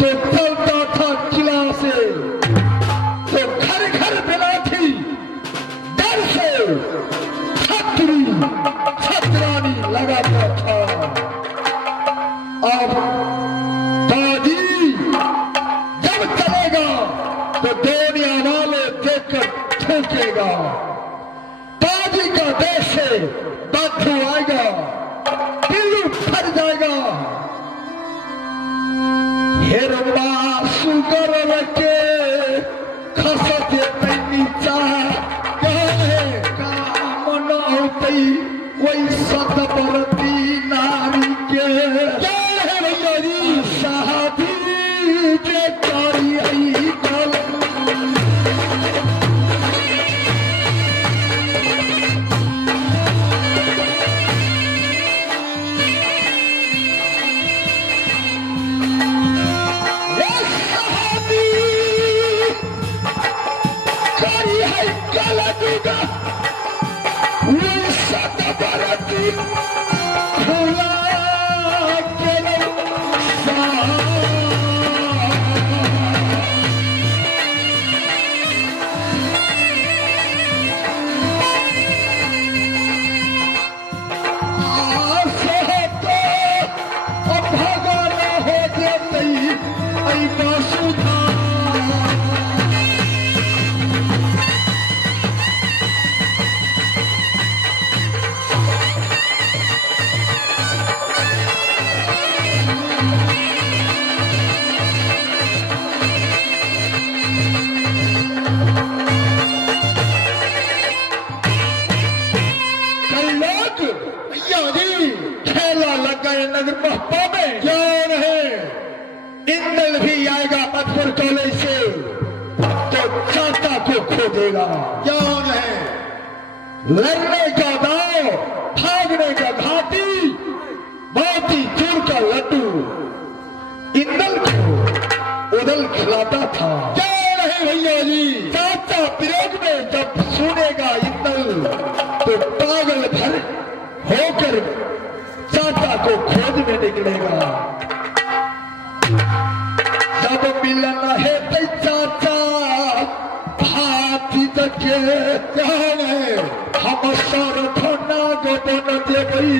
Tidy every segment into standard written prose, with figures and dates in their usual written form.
तो चलता था किला से, तो घर घर बिना थी डर से छतरी छतरानी लगाता था। अब दादी जब चलेगा तो दुनिया वाले देखकर थूकेगा। दादी का देश से बाथू आएगा, दिल्ली फट जाएगा। हेरमा सुगर रखे खसते पैनीचा कहे काम न होती कोई सतबरती नारी के। क्या है भैया जी? शादी के कारी आई कल इंदल भी आएगा मधुपुर कॉलेज से तो चाचा को खो देगा। कौन है? लड़ने का दाव, भागने का घाटी, मोती चूर का लड्डू इंदल को उदल खिलाता था। कौन है भैया जी? चाचा विरोध में जब सुनेगा इंदल तो पागल भर होकर चाचा को खोजने निकलेगा। जब मिलन है तो चाचा भाती तके कौन है? हम सर धोना गोबन देवई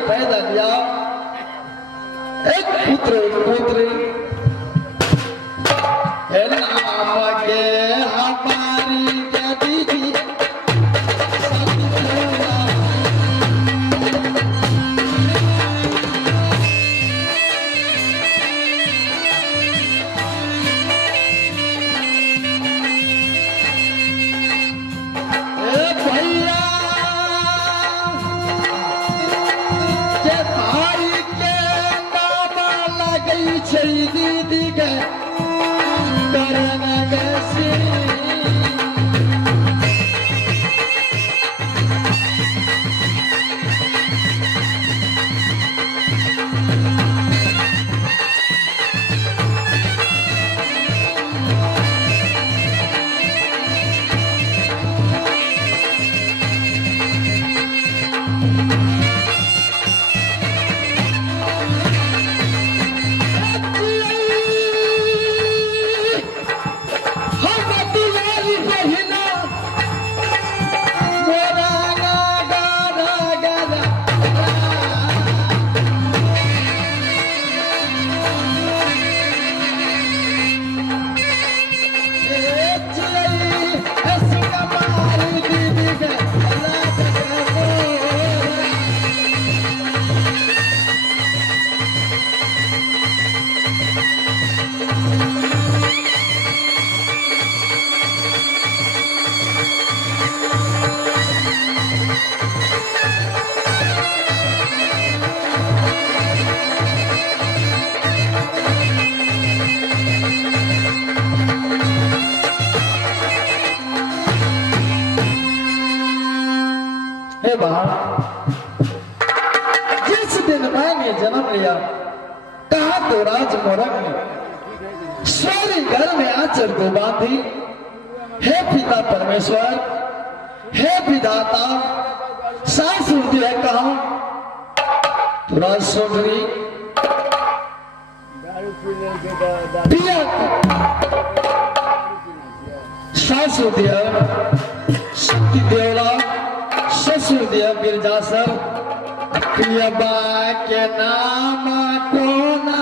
पैदा लिया एक पुत्र है नाम के हमारी दीदी दीदी के करना कैसे हे बाप, जिस दिन मैंने जन्म लिया कहा तो राज मोरंग में सोरी घर में आचर को बांधी। हे पिता परमेश्वर, हे विधाता, सांस उड़ती है कहा तो राज सुन रही पिया सास उड़ती है शक्ति देवला ससुर दिया बिरजासर क्रियाबा के नाम कोना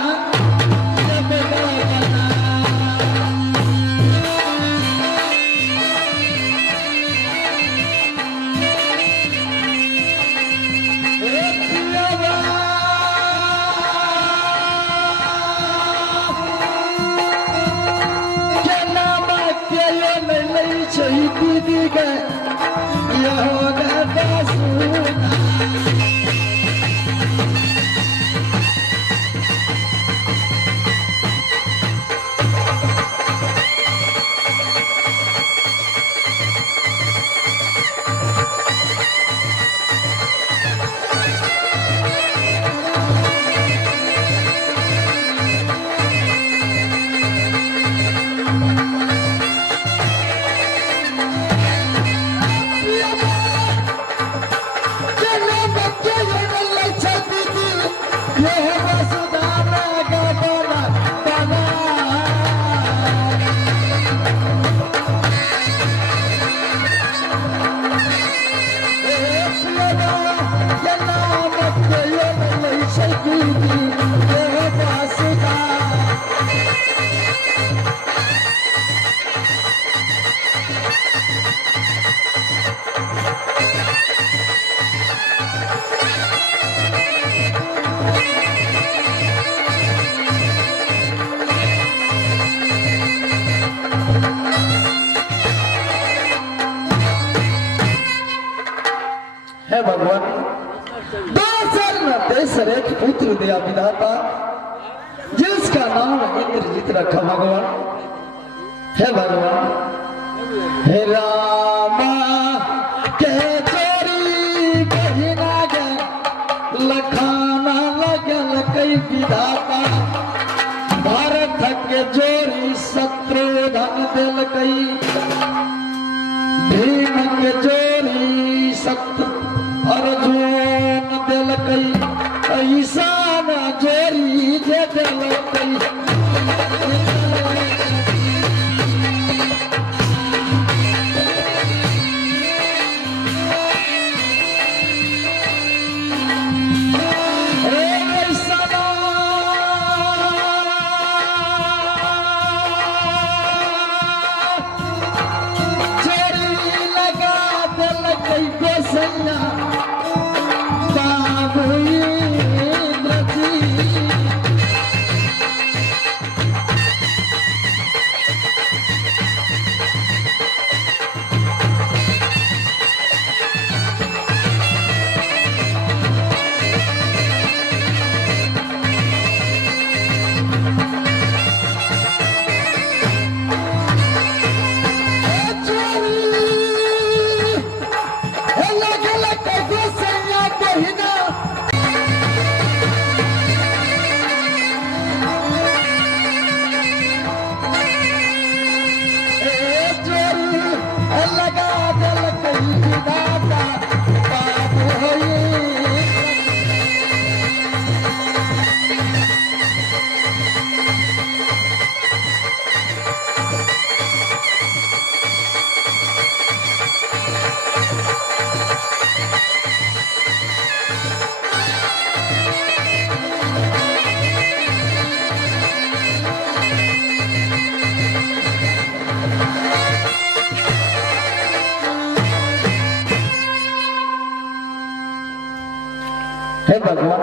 है भगवान। दासर न देसर एक पुत्र दिया विधाता जिसका नाम इंद्रजीत रखा भगवान। है भगवान, हे रामा के चोरी कहीं ना गए लखाना लगल कई विधाता भारत के जोरी शत्रुधन दिल कई भीम के जोरी शत्रु अर्जुन दिल कई ऐसा न जोरी दे दिल कई हे भगवान।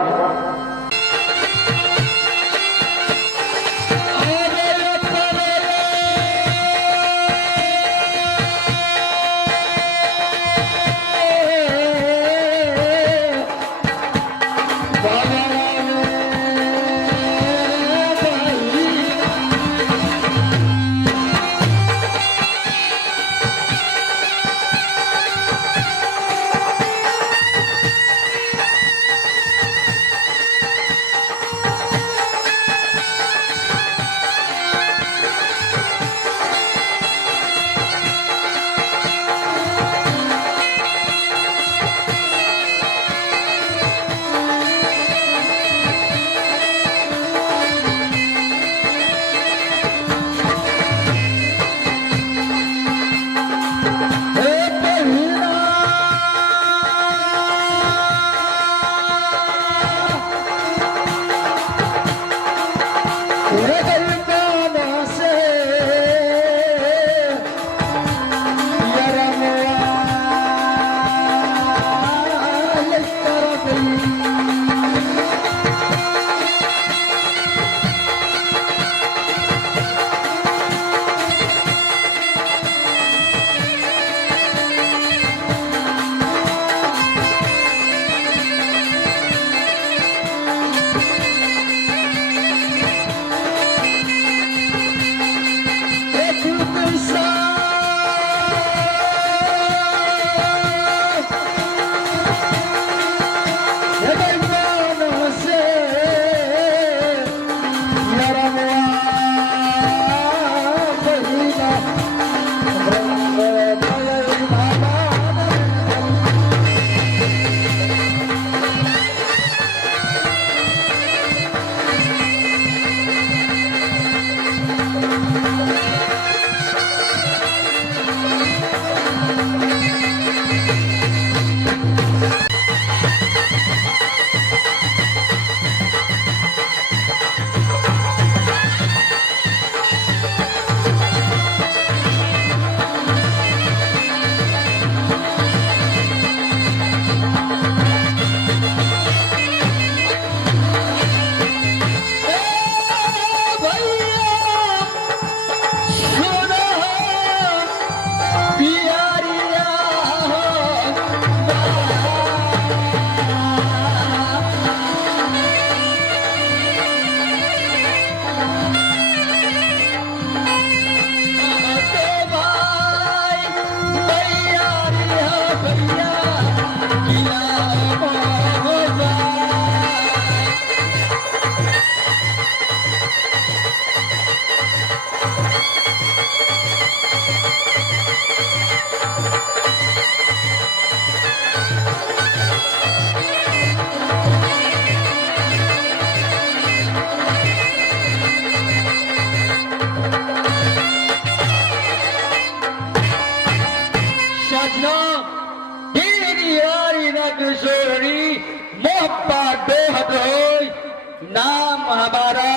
हमारा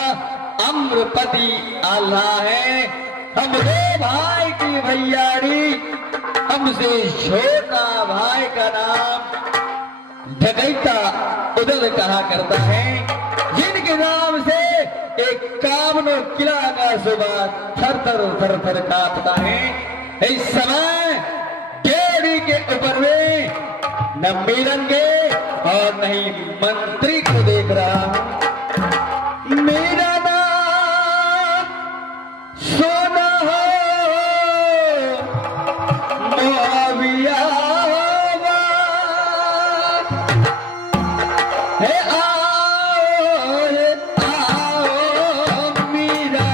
अम्रपति आल्हा है। हम दो भाई की भैयारी, हमसे छोटा भाई का नाम ढकैता उदल कहा करता है, जिनके नाम से एक कामनो किला का सुबह थर थर कांपता है। इस समय डेरी के ऊपर में न मीरंगे और नहीं मंत्री को देख रहा हूं। मेरा नाम सोना हो मुआविया है, आओ रे आओ मीरा।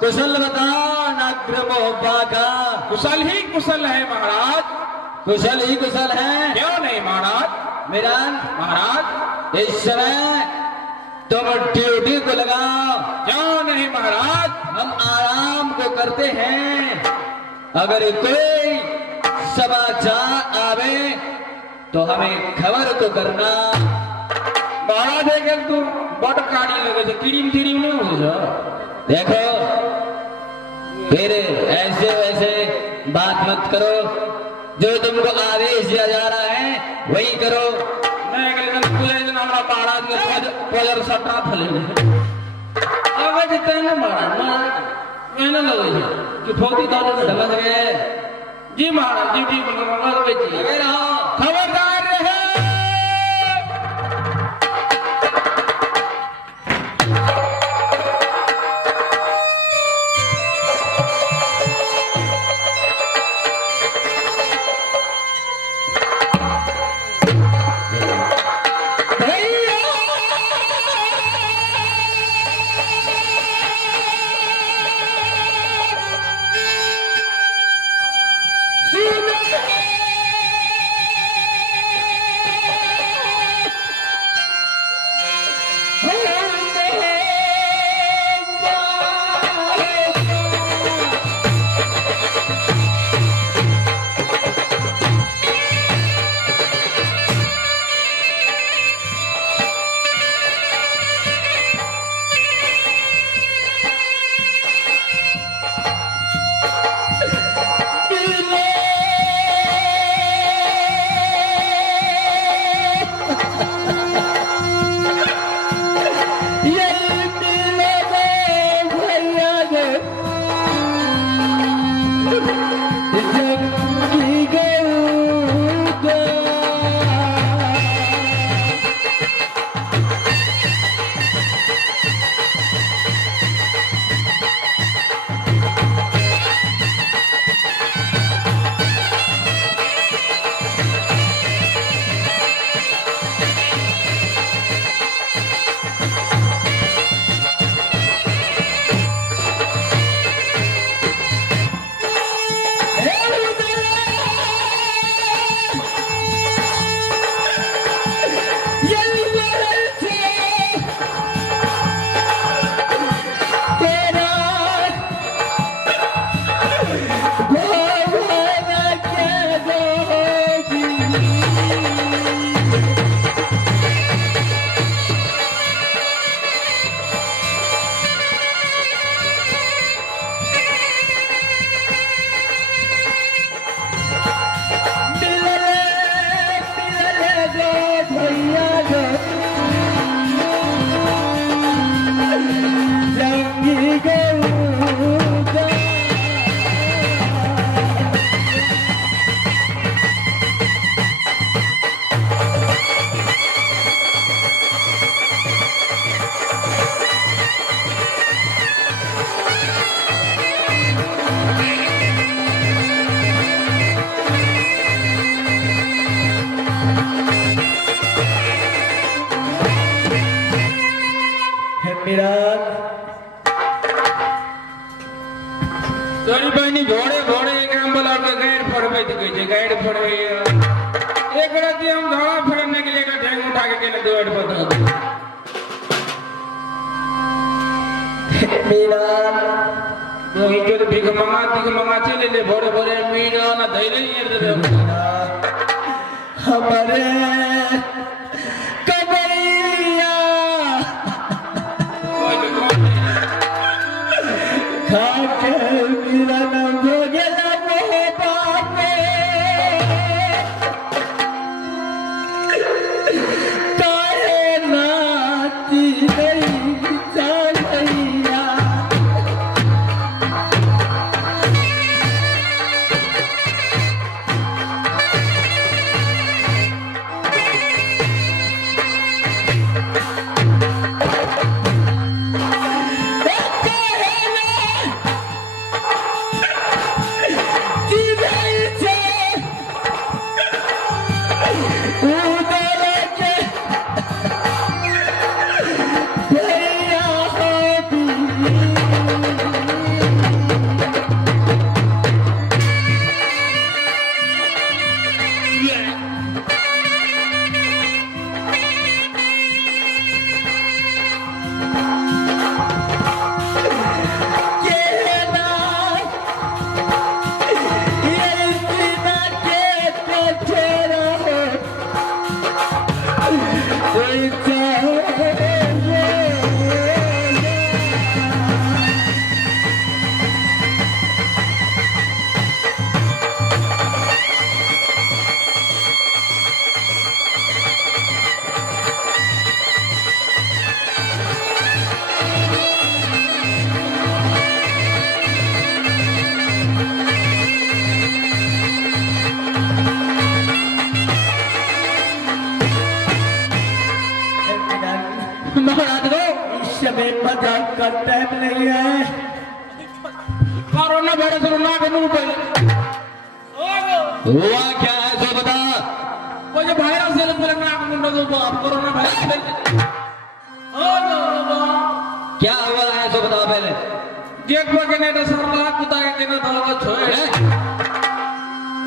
कुशल बताओ नाग्रमो बागा। कुशल ही कुशल है महाराज। कुशल ही कुशल है, क्यों नहीं महाराज। मेरान महाराज इस समय तुम ड्यूटी को लगाओ। क्यों नहीं महाराज। हम आराम को करते हैं, अगर कोई समाचार आवे तो हमें खबर तो करना। महाराज एक तू बड़ काड़ी लगे कीड़ीम तीड़ीम नहीं हो। देखो फिर ऐसे वैसे बात मत करो, जो तुमको आदेश दिया जा रहा है वही करो। महाराज ने पजर सटा थले मैंने लगे कि फोती दौड़ समझ गए जी महाराज। ड्यूटी खबरदार रहे। मेरा तोरी बहनी घोड़े घोड़े एक नंबर और गाइड फड़वे तो कहे गाइड फड़वे एक राती हम घोड़ा फड़ने के लिए का ढेंग उठा के केले दौड़ बता मेरा तो इधर भीख मंगा चले ले भोरे भोरे मीरा ना धैर्य नहीं है हमारे कबैया खाके मेरा नाम हो गया वो बापे काहे नाती नहीं चाहैया में मजाक करते नहीं है कोरोना वायरस रोना के मुंह पे हुआ क्या है तो बता वो जो वायरस है पर नाक मुंडो तो बाप कोरोना वायरस क्या हुआ है तो बता पहले देख पर के ने सर लाख कुत्ता के ने दवा छोड़े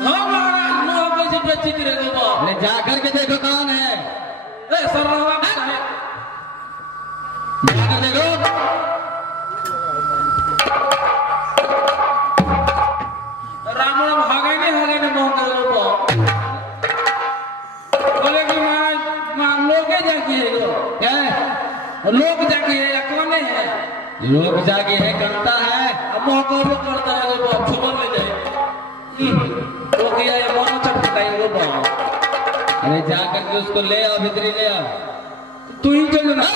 हां महाराज नो कैसे बेचित रे बाप ले जाकर के देखो कौन है ए सर लावा है जाकर देखो रामण भागे ने मोह कर बोले कि महाराज लोग जाके है वो क्या है लोग जाके है कौन है लोग जाके है करता है अब मोह करता है वो छुपन में जाए तो क्या ये मोह चढ़ता है वो बाप अरे जाकर के उसको ले आओ भीतरी ले आओ तू ही चल ना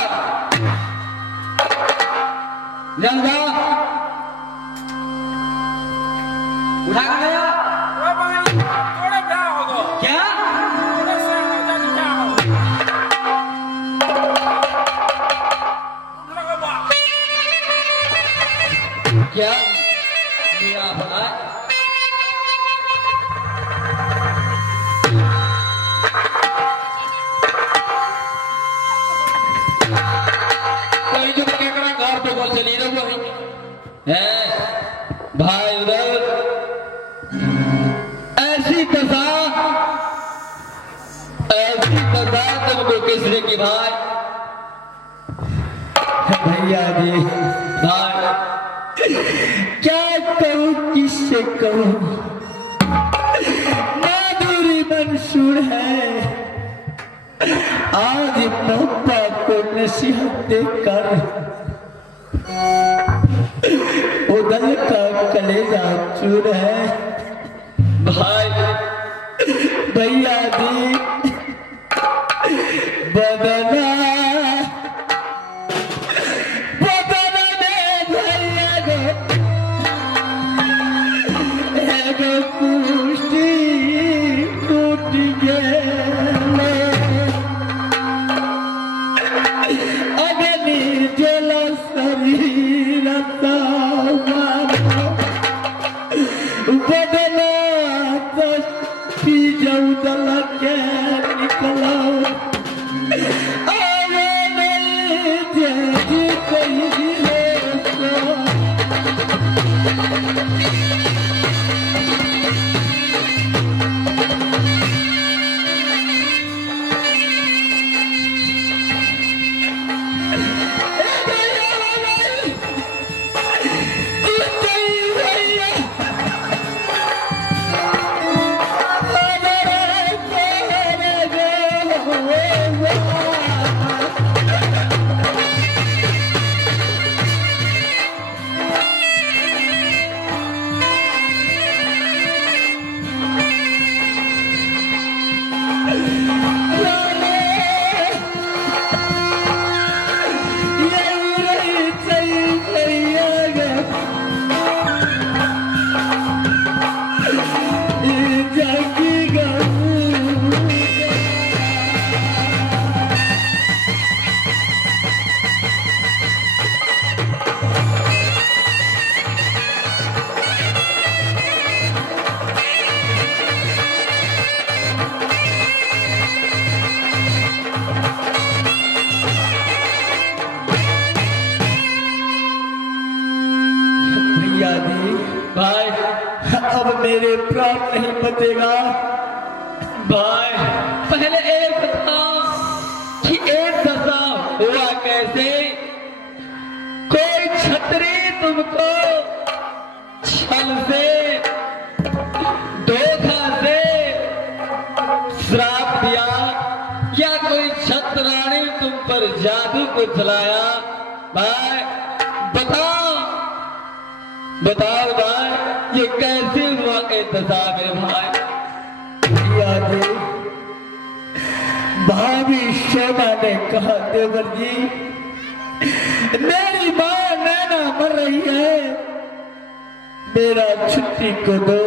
जान जा उठा के गया ओ भाई थोड़ा क्या होगा क्या थोड़ा सा होगा क्या होगा क्या दिया भला कोई जो केकरा घर पे बोल चली रे वो है भाई उधर ऐसी दशा तुमको किसने की भाई भैया जी भाई क्या कहूँ किससे कहूँ माधुरी मंसूर है आज पापा को नसीहत देकर उदल का कलेजा चूर है भाई भैया जी बदला कोई बचेगा। भाई पहले एक बताओ कि एक दशा हुआ कैसे? कोई छतरी तुमको छल से, धोखा से श्राप दिया, या कोई छतरानी तुम पर जादू को चलाया? भाई बताओ बताओ भाई, ये कैसे हुआ इंतजाम है भाई? याद भाभी शोभा ने कहा, देवर जी मेरी माँ नैना मर रही है, मेरा छुट्टी को दो।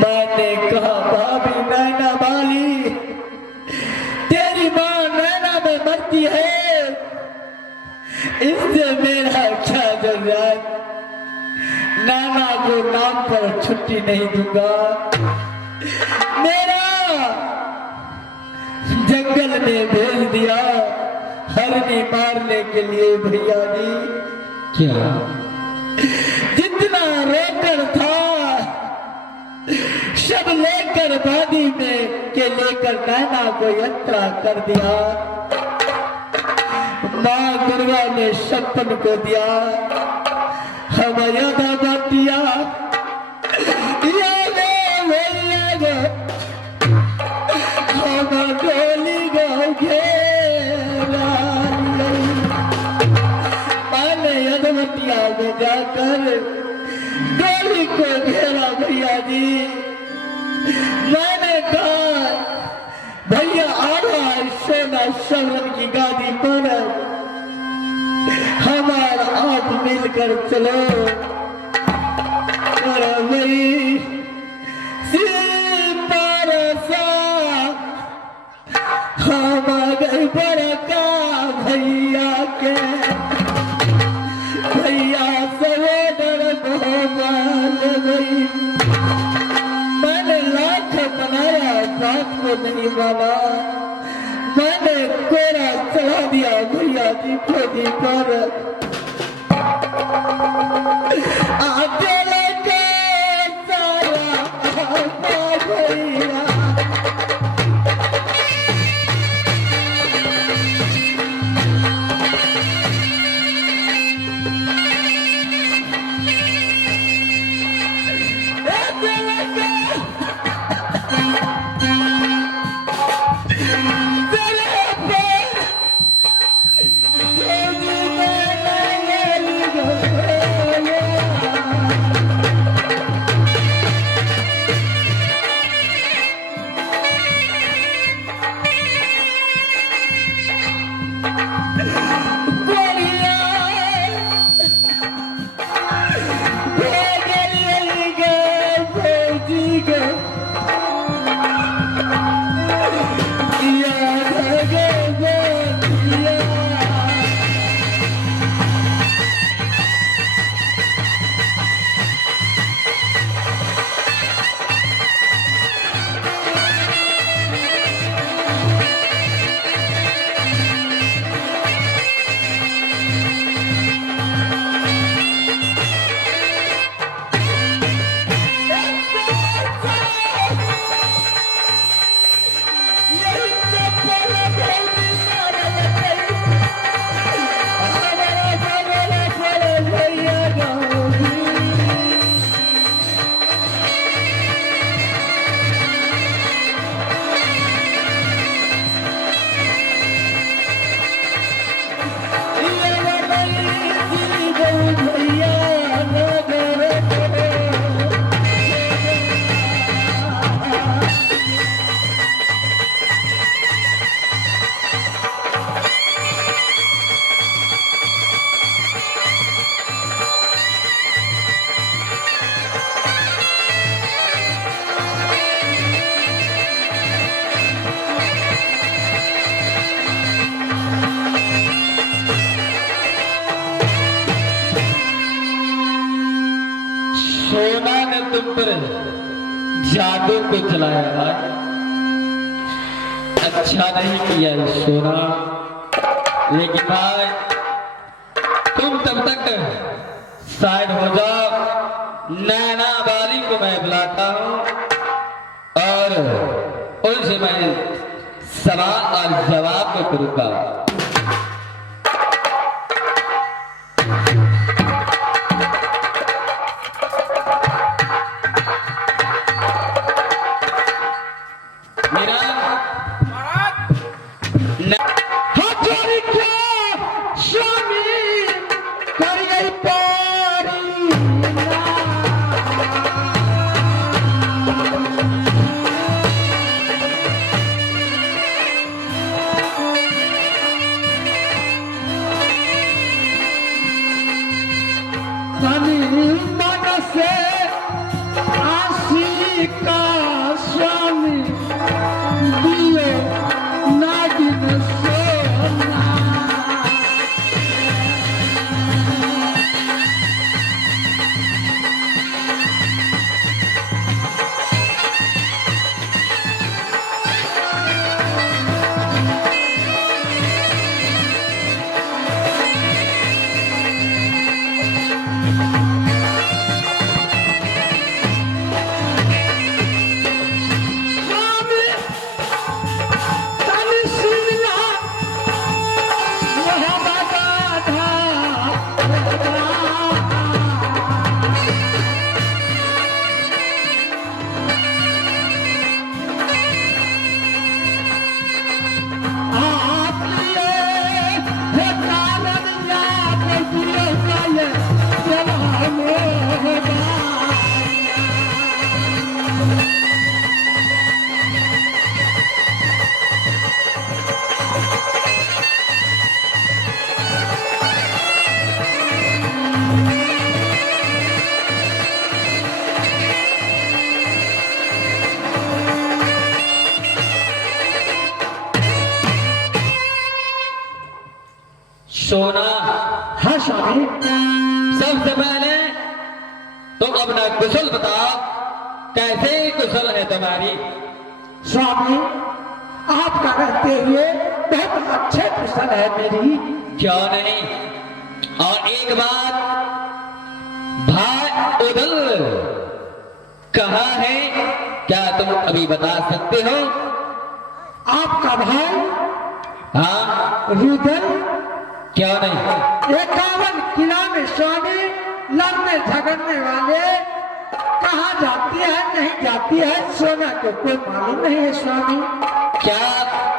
मैंने कहा भाभी नैना वाली, तेरी माँ नैना में मरती है, इससे मेरा क्या जरूरत, नैना को नाम पर छुट्टी नहीं दूंगा। मेरा जंगल में भेज दिया हरनी मारने के लिए भैया जी। क्या जितना रोकर था सब लेकर वादी में के लेकर नैना को यात्रा कर दिया। माँ दुर्गा ने सपन को दिया, हम यादा बातिया हम डोली गाँव घेरा, मैंने यदवतिया में जाकर डोली को घेरा भैया जी। मैंने कहा भैया आधा सोना शरण की गादी पर हमारा आप मिलकर चलो, वही सिपारसा हम गए बड़का भैया के, भैया सवेदर गोपाल गई। मैंने लाख बनाया बात को नहीं माना, मैंने कोरा चढ़ा दिया भैया जी खोदी पर। आगे लगे सारा भैया सोना ने तुम पर जादू को चलाया भाई, अच्छा नहीं किया ये सोना। लेकिन भाई तुम तब तक साइड हो जाओ, नैना वाली को मैं बुलाता हूँ और उनसे मैं सवाल और जवाब में करूँगा। मेरा हजारी क्या स्वामी कर गई पारी स्वामी मन से आशी का स्वामी दियो नागिन सोना स्वामी तन सिला वह बाबा था आप लिए वो कारण याद दिए गए चला मोहबा सोना, हाँ स्वामी सबसे पहले तुम अपना कुशल बताओ, कैसे कुशल है तुम्हारी? स्वामी आपका रहते हुए बहुत अच्छे कुशल है मेरी क्यों नहीं? और एक बात, भाई उदल कहाँ है, क्या तुम अभी बता सकते हो? आपका भाई हाँ, रुदल क्यों नहीं? 51 किला में स्वामी लड़ने झगड़ने वाले कहाँ जाती है नहीं जाती है सोना को कोई मालूम नहीं है स्वामी क्या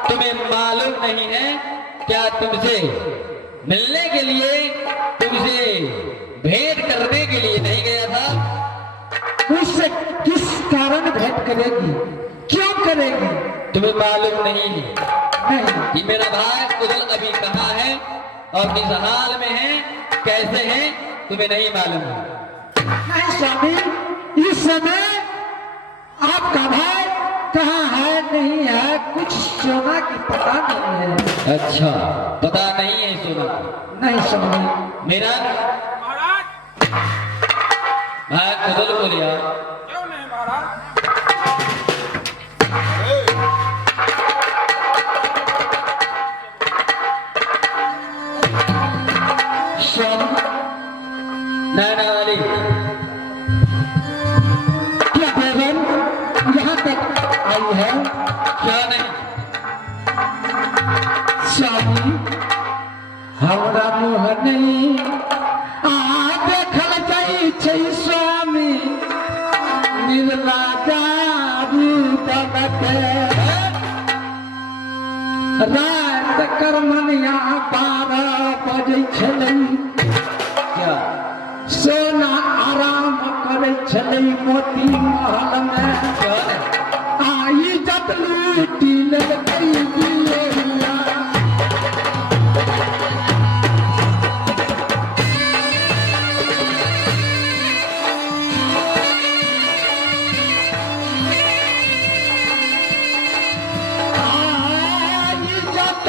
तुम्हें मालूम नहीं है? क्या तुमसे मिलने के लिए, तुमसे भेंट करने के लिए नहीं गया था? उससे किस कारण भेंट करेगी क्यों करेगी तुम्हें मालूम नहीं है नहीं कि मेरा भाई उदल अभी कहाँ है और किस हाल में है, कैसे है, तुम्हें नहीं मालूम है? नहीं स्वामी इस समय आपका भाई कहाँ है नहीं है कुछ सोना की पता नहीं है अच्छा, पता नहीं है सोना? नहीं स्वामी मेरा महाराज भाई उदल को लिया। क्यों नहीं महाराज? स्वामी नैना वाली क्या बेगम यहाँ तक आई है क्या नहीं? स्वामी हमरा मुँह नहीं देखल जाइ छै स्वामी निर्ला जादू दलके रात करमनिया 12 बजे छलै क्या? सोना आराम करे छलै मोती महल में क्या नहीं? आई जत लूटी लेलकै बियैया आई जत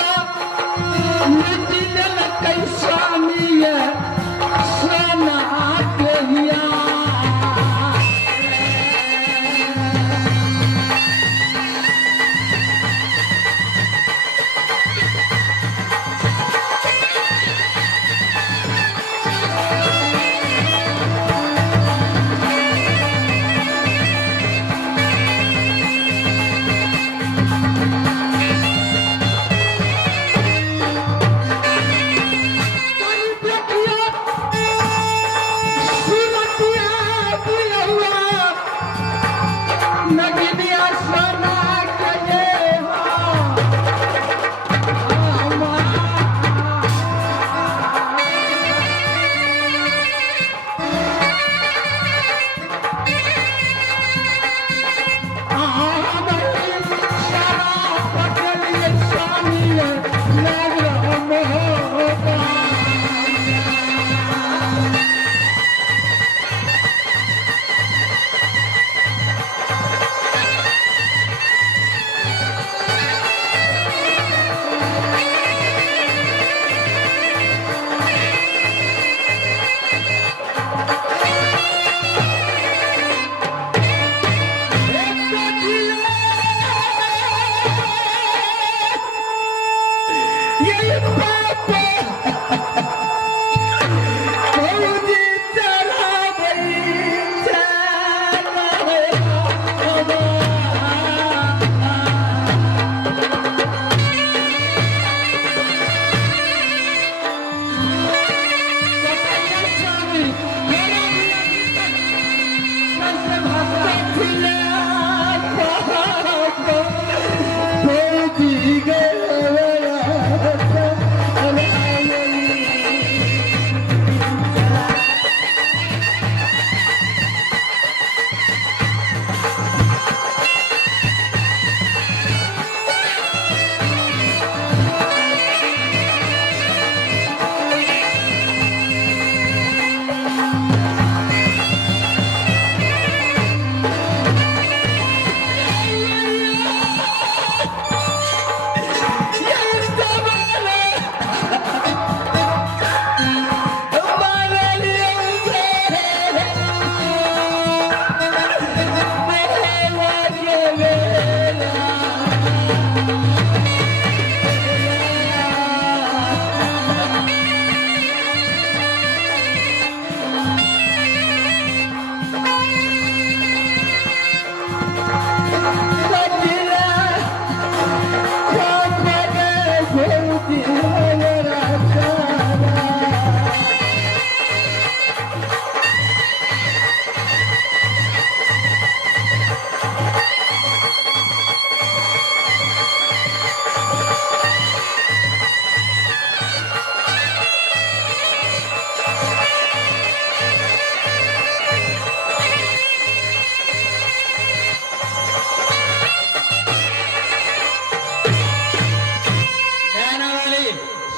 लूटी लेलकै स्वामी सोना के हिया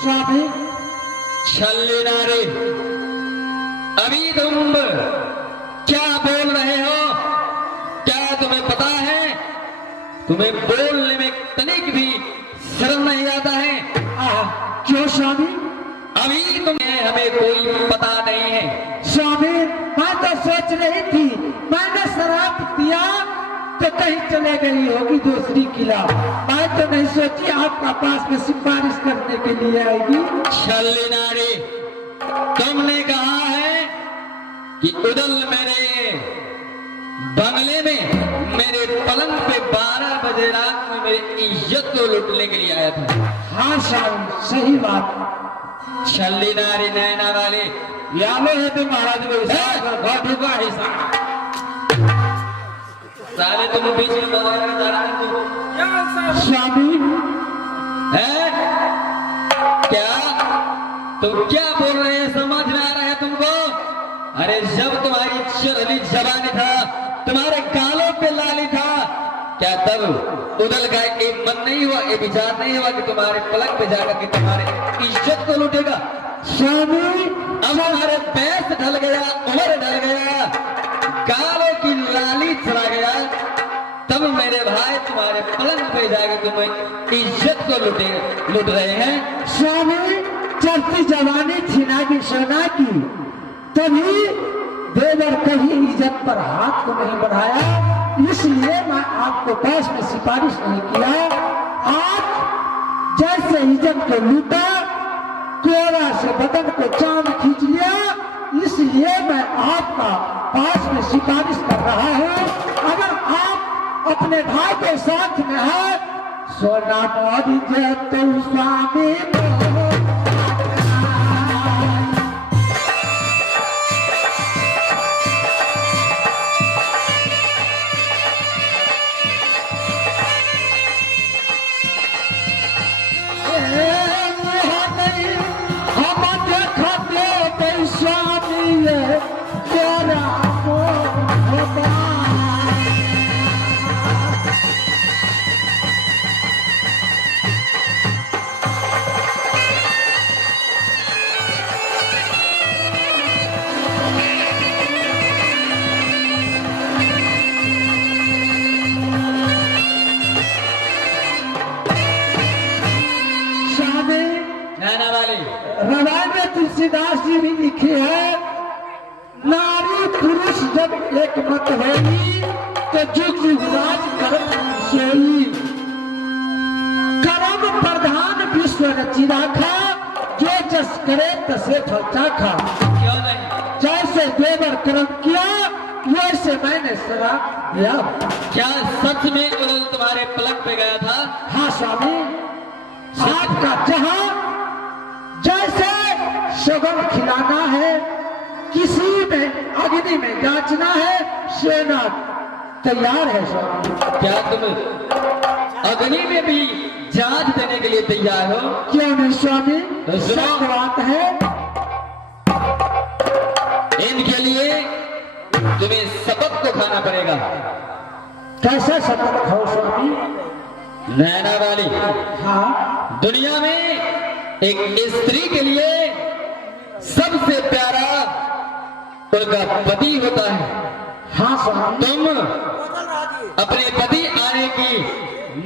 स्वामी। छल्ली नारी, अभी तुम क्या बोल रहे हो? क्या तुम्हें पता है? तुम्हें बोलने में तनिक भी शर्म नहीं आता है? क्यों स्वामी? अभी तुम्हें हमें कोई पता नहीं है। स्वामी मैं तो सोच रही थी, मैंने शराब दिया तो कहीं चले गई होगी दूसरी किला। मैं तो नहीं सोची आपका पास में सिफारिश करने के लिए आएगी। छल्ली नारी, तुमने कहा है कि उदल मेरे बंगले में मेरे पलंग पे 12 बजे रात में मेरी इज्जत को लूटने के लिए आया था। हाँ स्वामी सही बात। छल्ली नारी नैना वाले यालो है तुम महाराज को घर ढुका है साले, तुम बीच में बगैर तुम स्वामी है क्या? तुम क्या बोल रहे हैं? समझ में आ रहा है तुमको? अरे जब तुम्हारी चरली जबानी था, तुम्हारे गालों पे लाली था, क्या तब उदल का एक मन नहीं हुआ, एक विचार नहीं हुआ कि तुम्हारे पलंग पे जाकर के तुम्हारे इज्जत को लूटेगा? स्वामी अब हमारे पैस ढल गया, उम्र ढल गया, गालों की लाली चला गया, तब मेरे भाई तुम्हारे पलंग पे जाकर तुम्हें इज्जत को लूट रहे हैं। स्वामी चलती जवानी थी ना कि सोना की, तभी देवर कभी इज्जत पर हाथ को नहीं बढ़ाया, इसलिए मैं आपको बस में सिफारिश नहीं किया। आप जैसे इज्जत को लूटा, कोरा से बदन को चांद खींच लिया, इसलिए मैं आपका पास में सिफारिश कर रहा हूँ। अगर आप अपने भाई के साथ में है, सोना मोर इज्जत स्वामी रामायण में तुलसीदास जी भी लिखे है, नारी पुरुष जब एक मत होगी तो जुग जुग राज करत सोई। कर्म प्रधान विश्व रचि राखा, जो जस करे तसे फल चाखा। क्यों नहीं? जैसे देवर कर्म किया वैसे मैंने शराब दिया। क्या सच में उदल तुम्हारे पलंग पे गया था? हाँ स्वामी, आपका जहां जैसे शगुन खिलाना है, किसी में अग्नि में जांचना है, सेना तैयार है स्वामी। क्या तुम अग्नि में भी जांच देने के लिए तैयार हो? क्यों नहीं स्वामी, सच बात है। इनके लिए तुम्हें सबक को खाना पड़ेगा। कैसा सबक खाओ स्वामी? नैना वाली, हाँ दुनिया में एक स्त्री के लिए सबसे प्यारा उनका पति होता है। हाँ स्वामी। तुम अपने पति आने की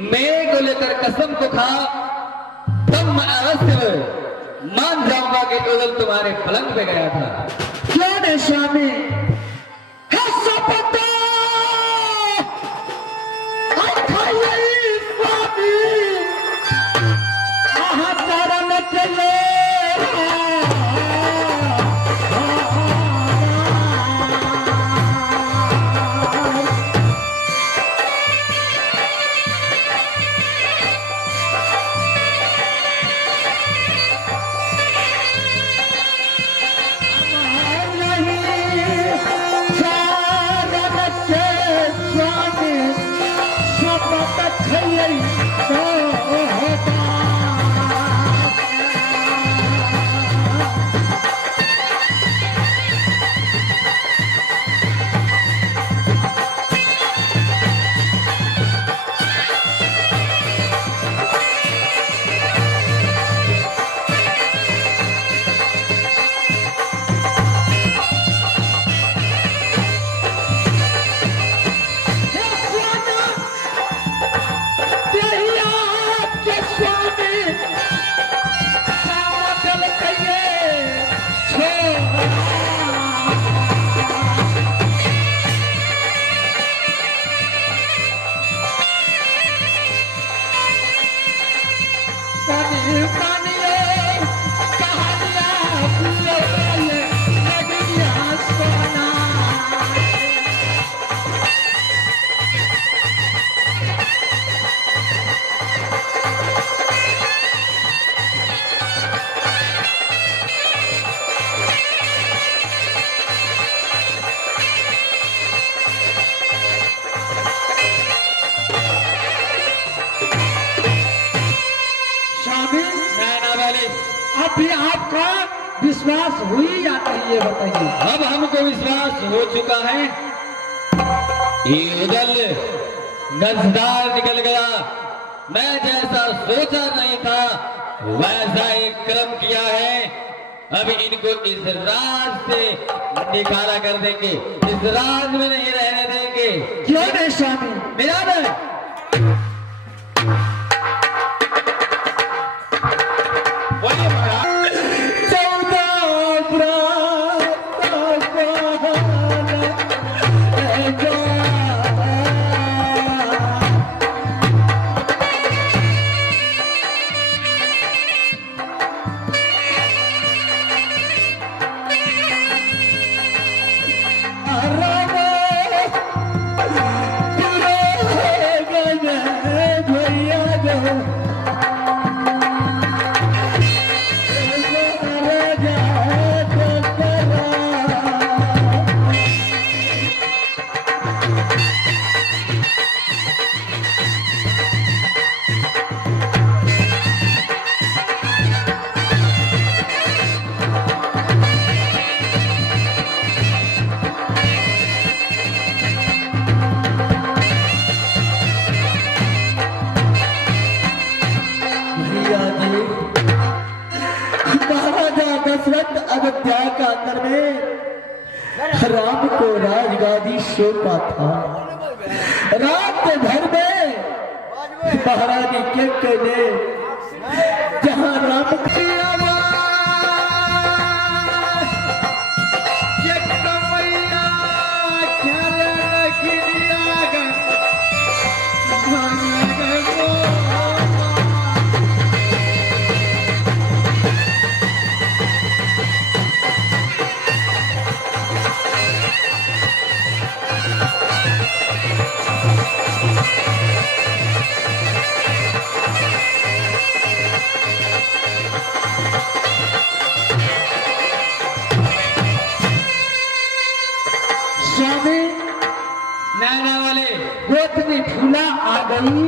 मेरे को लेकर कसम को खा, तब मैं अवश्य मान जाऊंगा कि उदल तुम्हारे पलंग पे गया था। क्यों नहीं स्वामी, बात भी आपका विश्वास हुई या नहीं ये बताइए। अब हमको विश्वास हो चुका है। ये उदल नजदार निकल गया। मैं जैसा सोचा नहीं था वैसा एक कर्म किया है। अब इनको इस राज से निकाला कर देंगे, इस राज में नहीं रहने देंगे। क्यों नहीं स्वामी? मेरा नहीं, बोलिए महाराज। 14 बरस अयोध्या के अंदर में राम को राजगादी सौंपा था। रात भर में महारानी के कहने जहां राम की नैना वाले गोतनी फूला आ गई,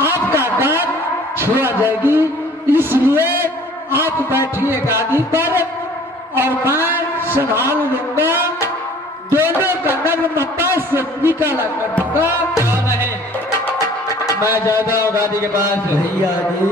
आपका दांत छुआ जाएगी, इसलिए आप बैठिए गादी पर और मैं संभाल लूंगा। दोनों का नर्मता से निकाला कर दूंगा। क्या नहीं, मैं जाता हूँ गादी के पास। भैया जी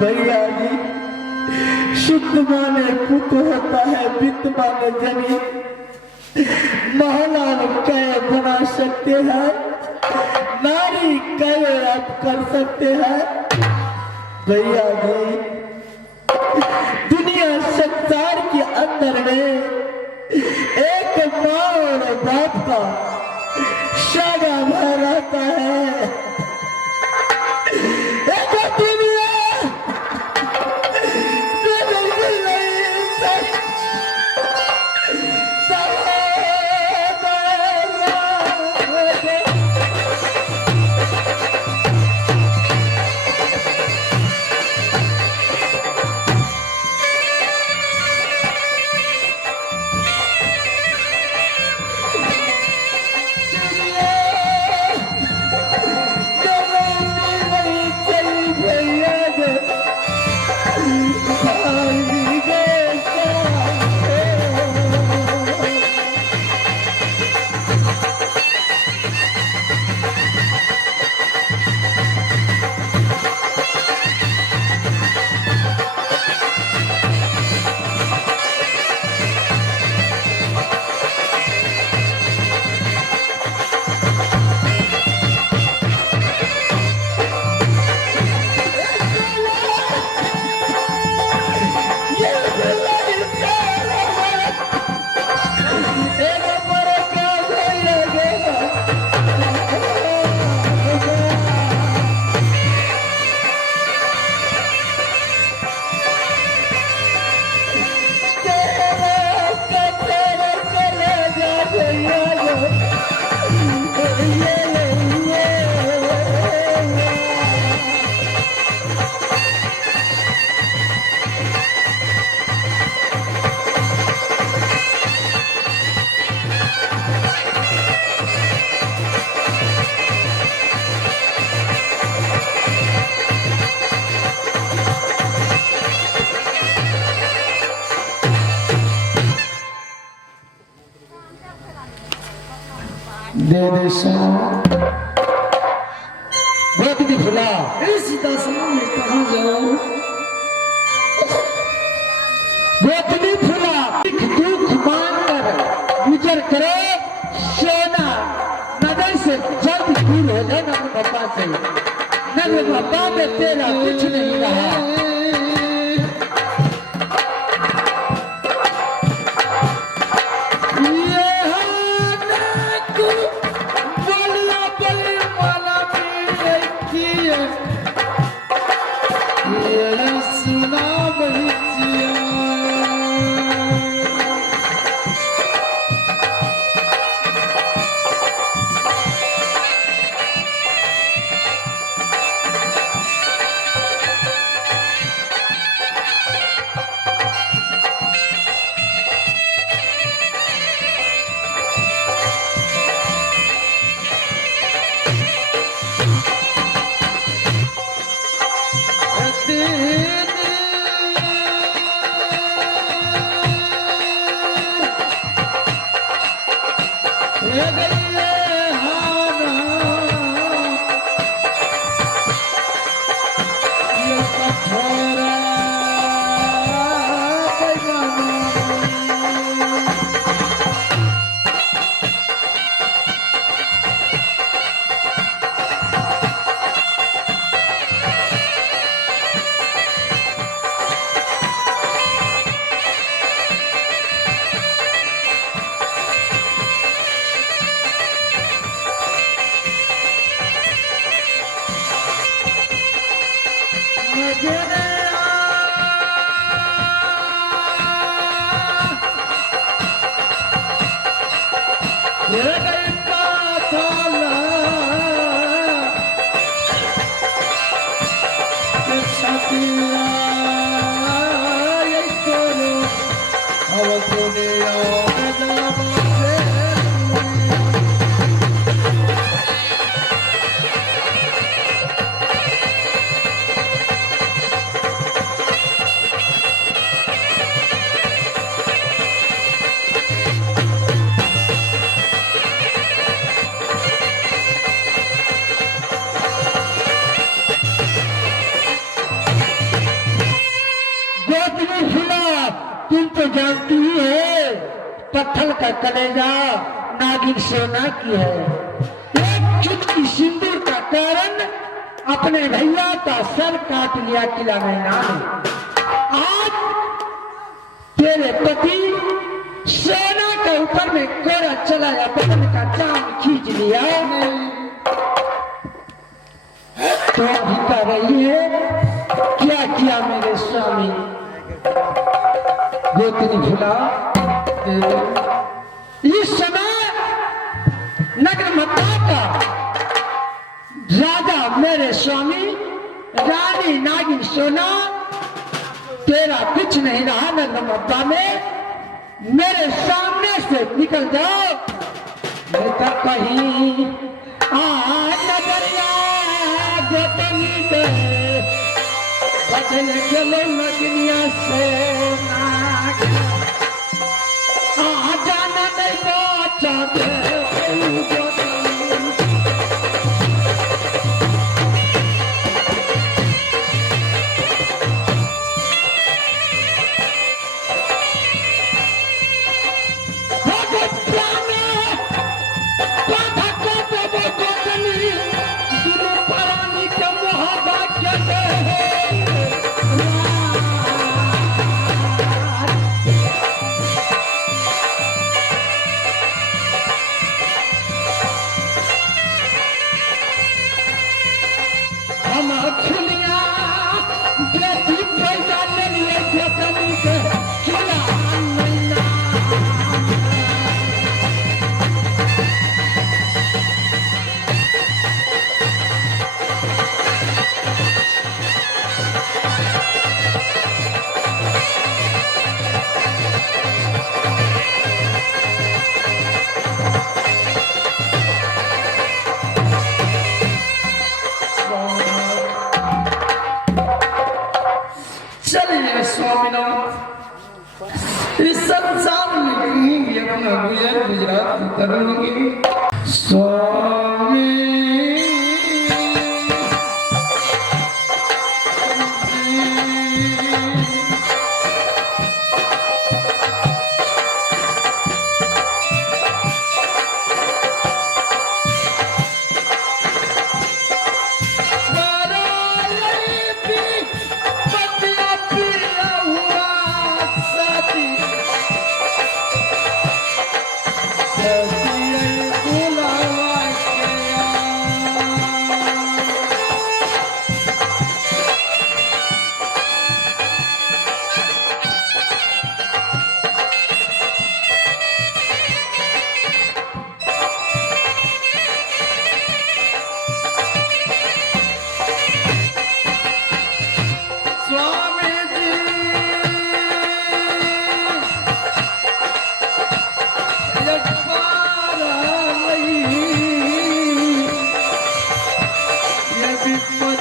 भैया जी शुद्ध माने पुत होता है, वित्त माने जमीन। महला कय बना सकते हैं, नारी कय आप कर सकते हैं। भैया जी दुनिया संसार के अंदर में एक माँ और बाप का शागा भर रहता है। एक दुनिया मेरे सोना गोतनी फुला इस दशा में कहाँ जाऊं? गोतनी फुला दुख मानकर गुजर करो सोना नजर से जल्द दूर हो जाए नगर बाबा से। नगर बाबा में तेरा कुछ नहीं रहा। तुम तो जानती ही है पत्थर का कलेजा नागिन सोना की है। एक चुटकी सिंदूर का कारण अपने भैया का सर काट लिया किला मैदान में। आज तेरे पति सोना के ऊपर में कोड़ा चलाया बदन का चांद खींच लिया। तो अभी कह रही है क्या किया मेरे स्वामी? गोतनी भुला इस समय नगर मत्ता का राजा मेरे स्वामी रानी नागिन सोना तेरा कुछ नहीं रहा। नगर मत्ता में मेरे सामने से निकल जाओ नहीं तो कहीं नगरिया गोतनी के बदल चलो नगनिया सोना जाना नहीं पहुंचाते इस संसार में कहीं भी अपना गुजर गुजरात करूंगी।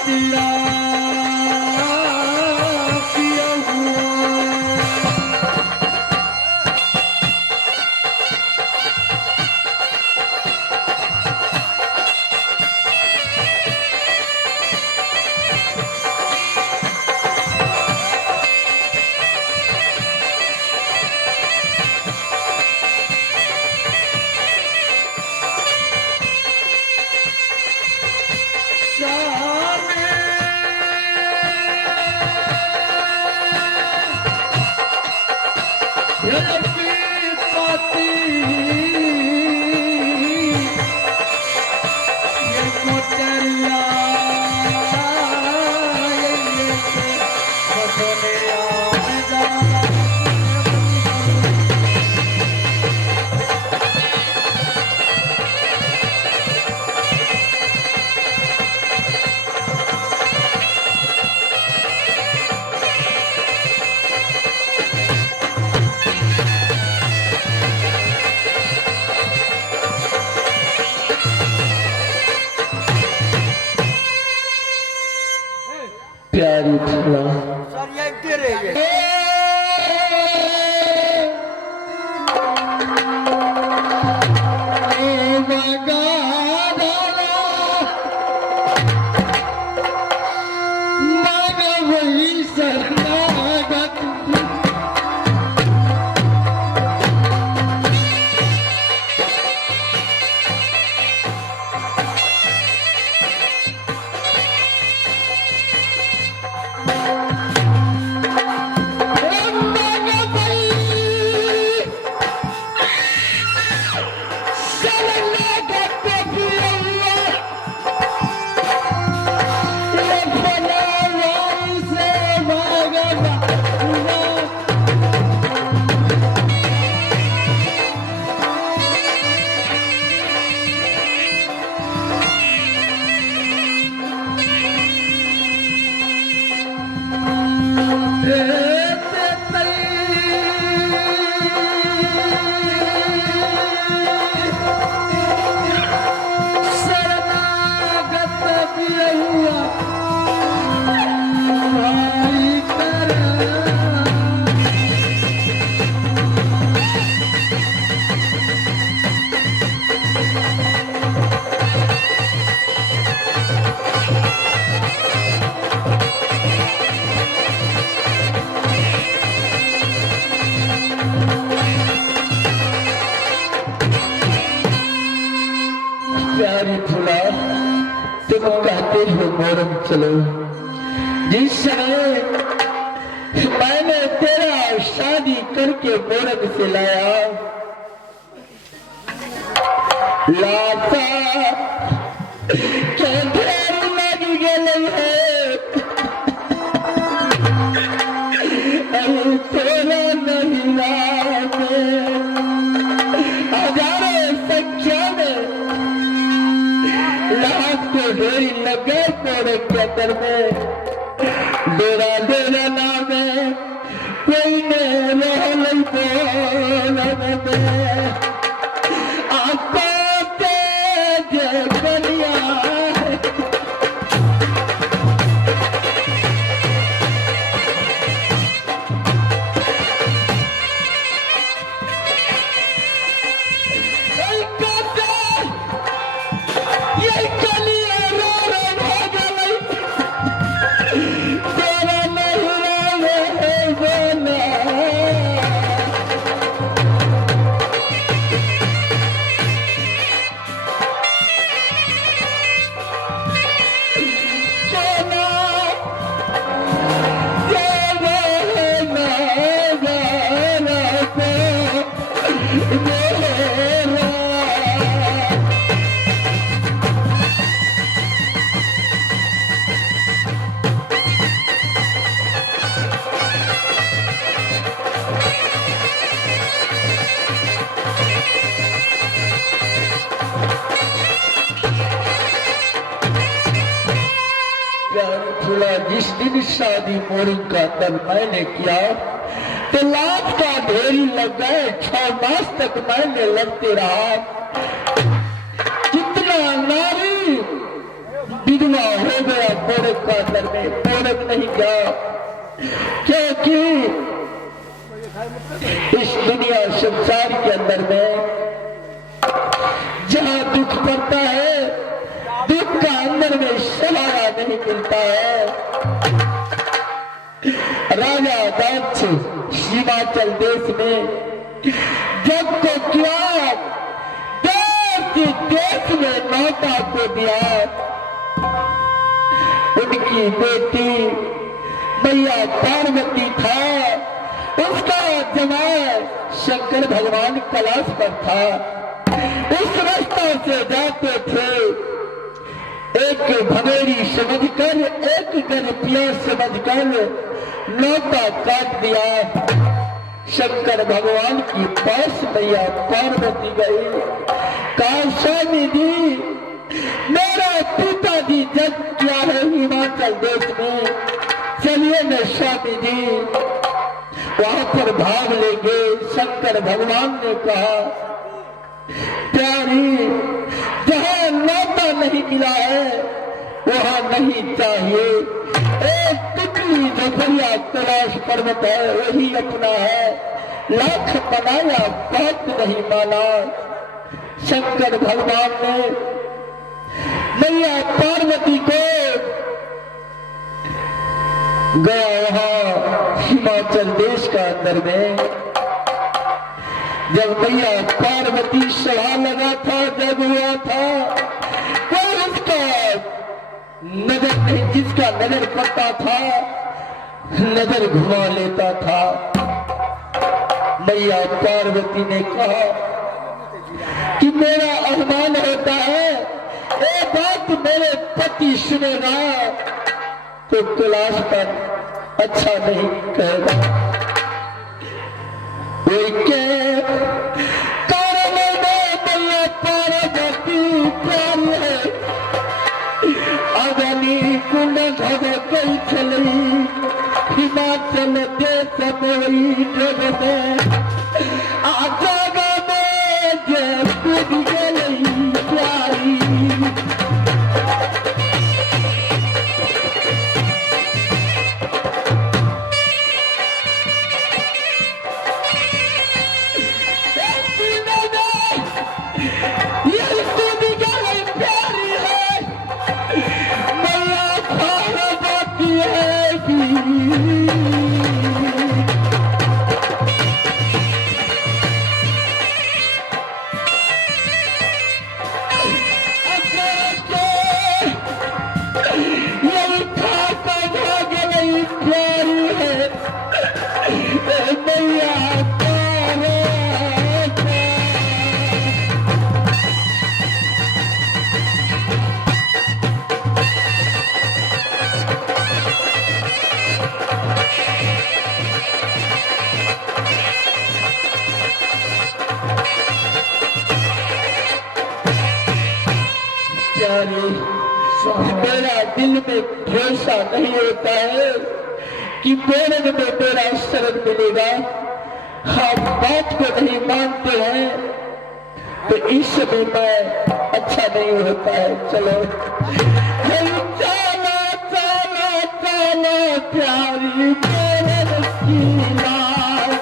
तेरा किया हुआ प्यारी फूला प्यारी फुला तुम कहते हो मोरम चलो जिस समय मैंने तेरा शादी करके मोरम से लाया लाता क्या ढेर लग गए है तेरा नहीं लाते हजारों संख्या में लाख को ढेरी लगे कोड़े के अंदर में डेरा डेरा नाम है कोई ने रोल बोल आपको तेज बनिया जिस दिन शादी मोरिंग का तब मैंने किया तो लाख का ढेरी लग गए 6 मास तक मैंने लगते रहा जितना नारी विधवा हो गया गोरख का अंदर में, गोरख नहीं गया, क्योंकि इस दुनिया संसार के अंदर में जहां दुख पड़ता है, दुख का अंदर में सहारा नहीं मिलता है। राजा दक्ष हिमाचल देश में जब को किया, देश में माता को दिया, उनकी बेटी मैया पार्वती था, उसका जमाई शंकर भगवान कैलाश पर था। उस रास्ता से जाते थे, एक भगोरी समझकर, एक गरपिया समझकर नौका काट दिया। शंकर भगवान की पास मैया पार्वती गई, कहा स्वामी जी मेरा पिताजी जब किया है हिमाचल देश में, चलिए न स्वामी जी वहां पर भाग लेंगे। शंकर भगवान ने कहा प्यारी, जहां लौटा नहीं मिला है वहां नहीं चाहिए। एक टुकड़ी झोपड़िया कैलाश पर्वत है, वही अपना है, लाख मनाया बात नहीं माना। शंकर भगवान ने मैया पार्वती को गया वहां हिमाचल देश का अंदर में, जब मैया पार्वती सभा लगा था, जब हुआ था, कोई उसका नजर नहीं, जिसका नजर पड़ता था नजर घुमा लेता था। मैया पार्वती ने कहा कि मेरा अभिमान होता है, ये बात मेरे पति सुनेगा तो कैलाश पर अच्छा नहीं कहेगा। कारण मैया पार्वती प्यारी है, अगनी कुंड गई चली हिमाचल देश में जगत आजाद में जय कूद गई प्यारी। मेरा दिल में भरोसा नहीं होता है कि मेरे में मेरा शरण मिलेगा। हम बात को नहीं मानते हैं तो इस समय मैं अच्छा नहीं होता है। चलो चलो चलो चलो प्यारी मेरे की लाज,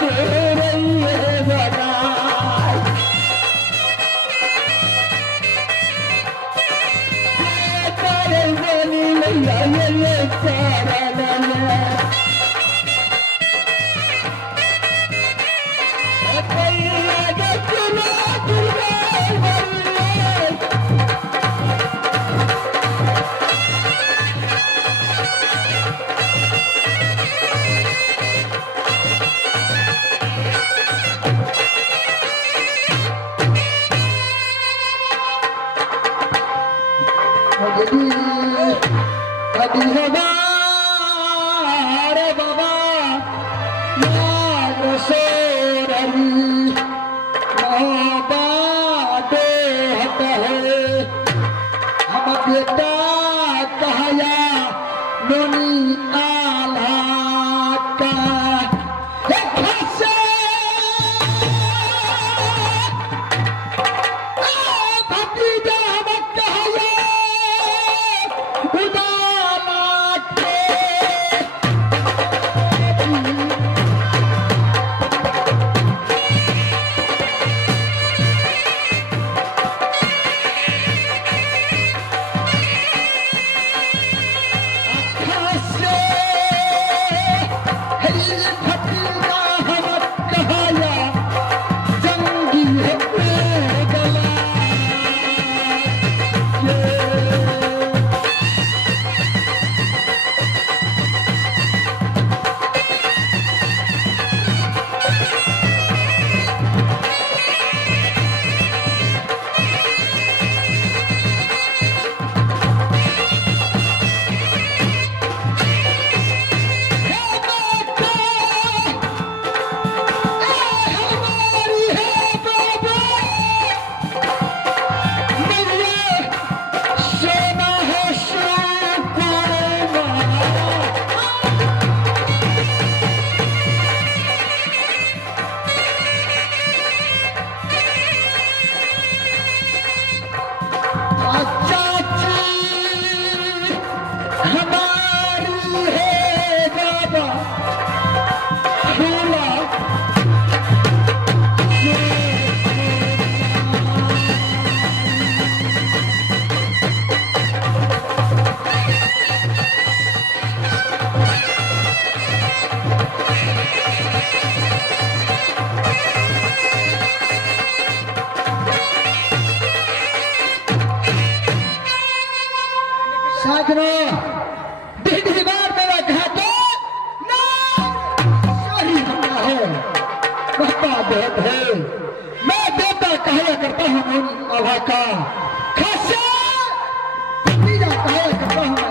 दे रही है बनाई तारे बनी मैया ये सारा लला अभी होगा रे बाबा नाग सोररी मोहब्बत हट है हम बेटा कहया नोनी आला का मैं देवता कहया करता हूँ आभा का खासा भतीजा कहया करता हूँ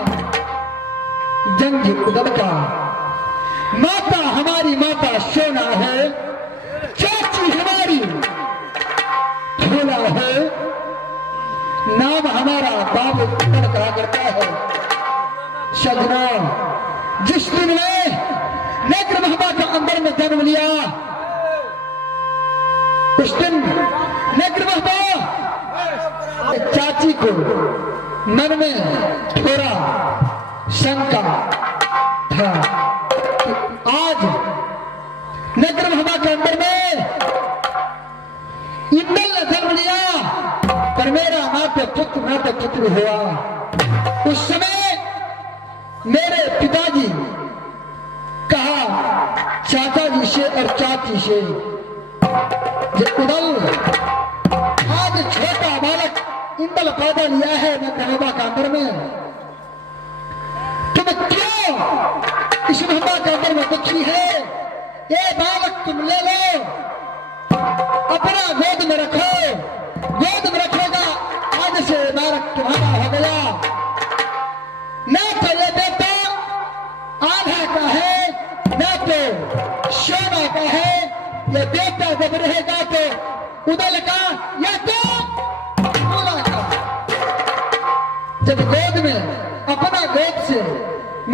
जंग उदल का माता हमारी माता सोना है चाची हमारी भोला है नाम हमारा बाबू कहा करता है सजना जिस दिन में नेत्र महबा के अंदर में जन्म लिया उस दिन नेत्र महबा चाची को मन में थोड़ा शंका था कि आज नेत्र महबा के अंदर में इंदल ने जन्म लिया पर मेरा ना तो पुत्र हुआ। उस समय मेरे पिताजी कहा चाचा जी से और चाची से जे उदल आज छोटा बालक इंदल पैदा लिया है नेत्र महबा के अंदर में तुम क्यों इस महबा के अंदर में दुखी है ये बालक तुम ले लो अपना गोद में रखो गोद में रखोगा आज से बालक तुम्हारा हो गया न तो ये बेटा आधा का है न तो सोना का है ये बेटा जब रहेगा तो उदल का या तो भोला का। जब गोद में अपना गोद से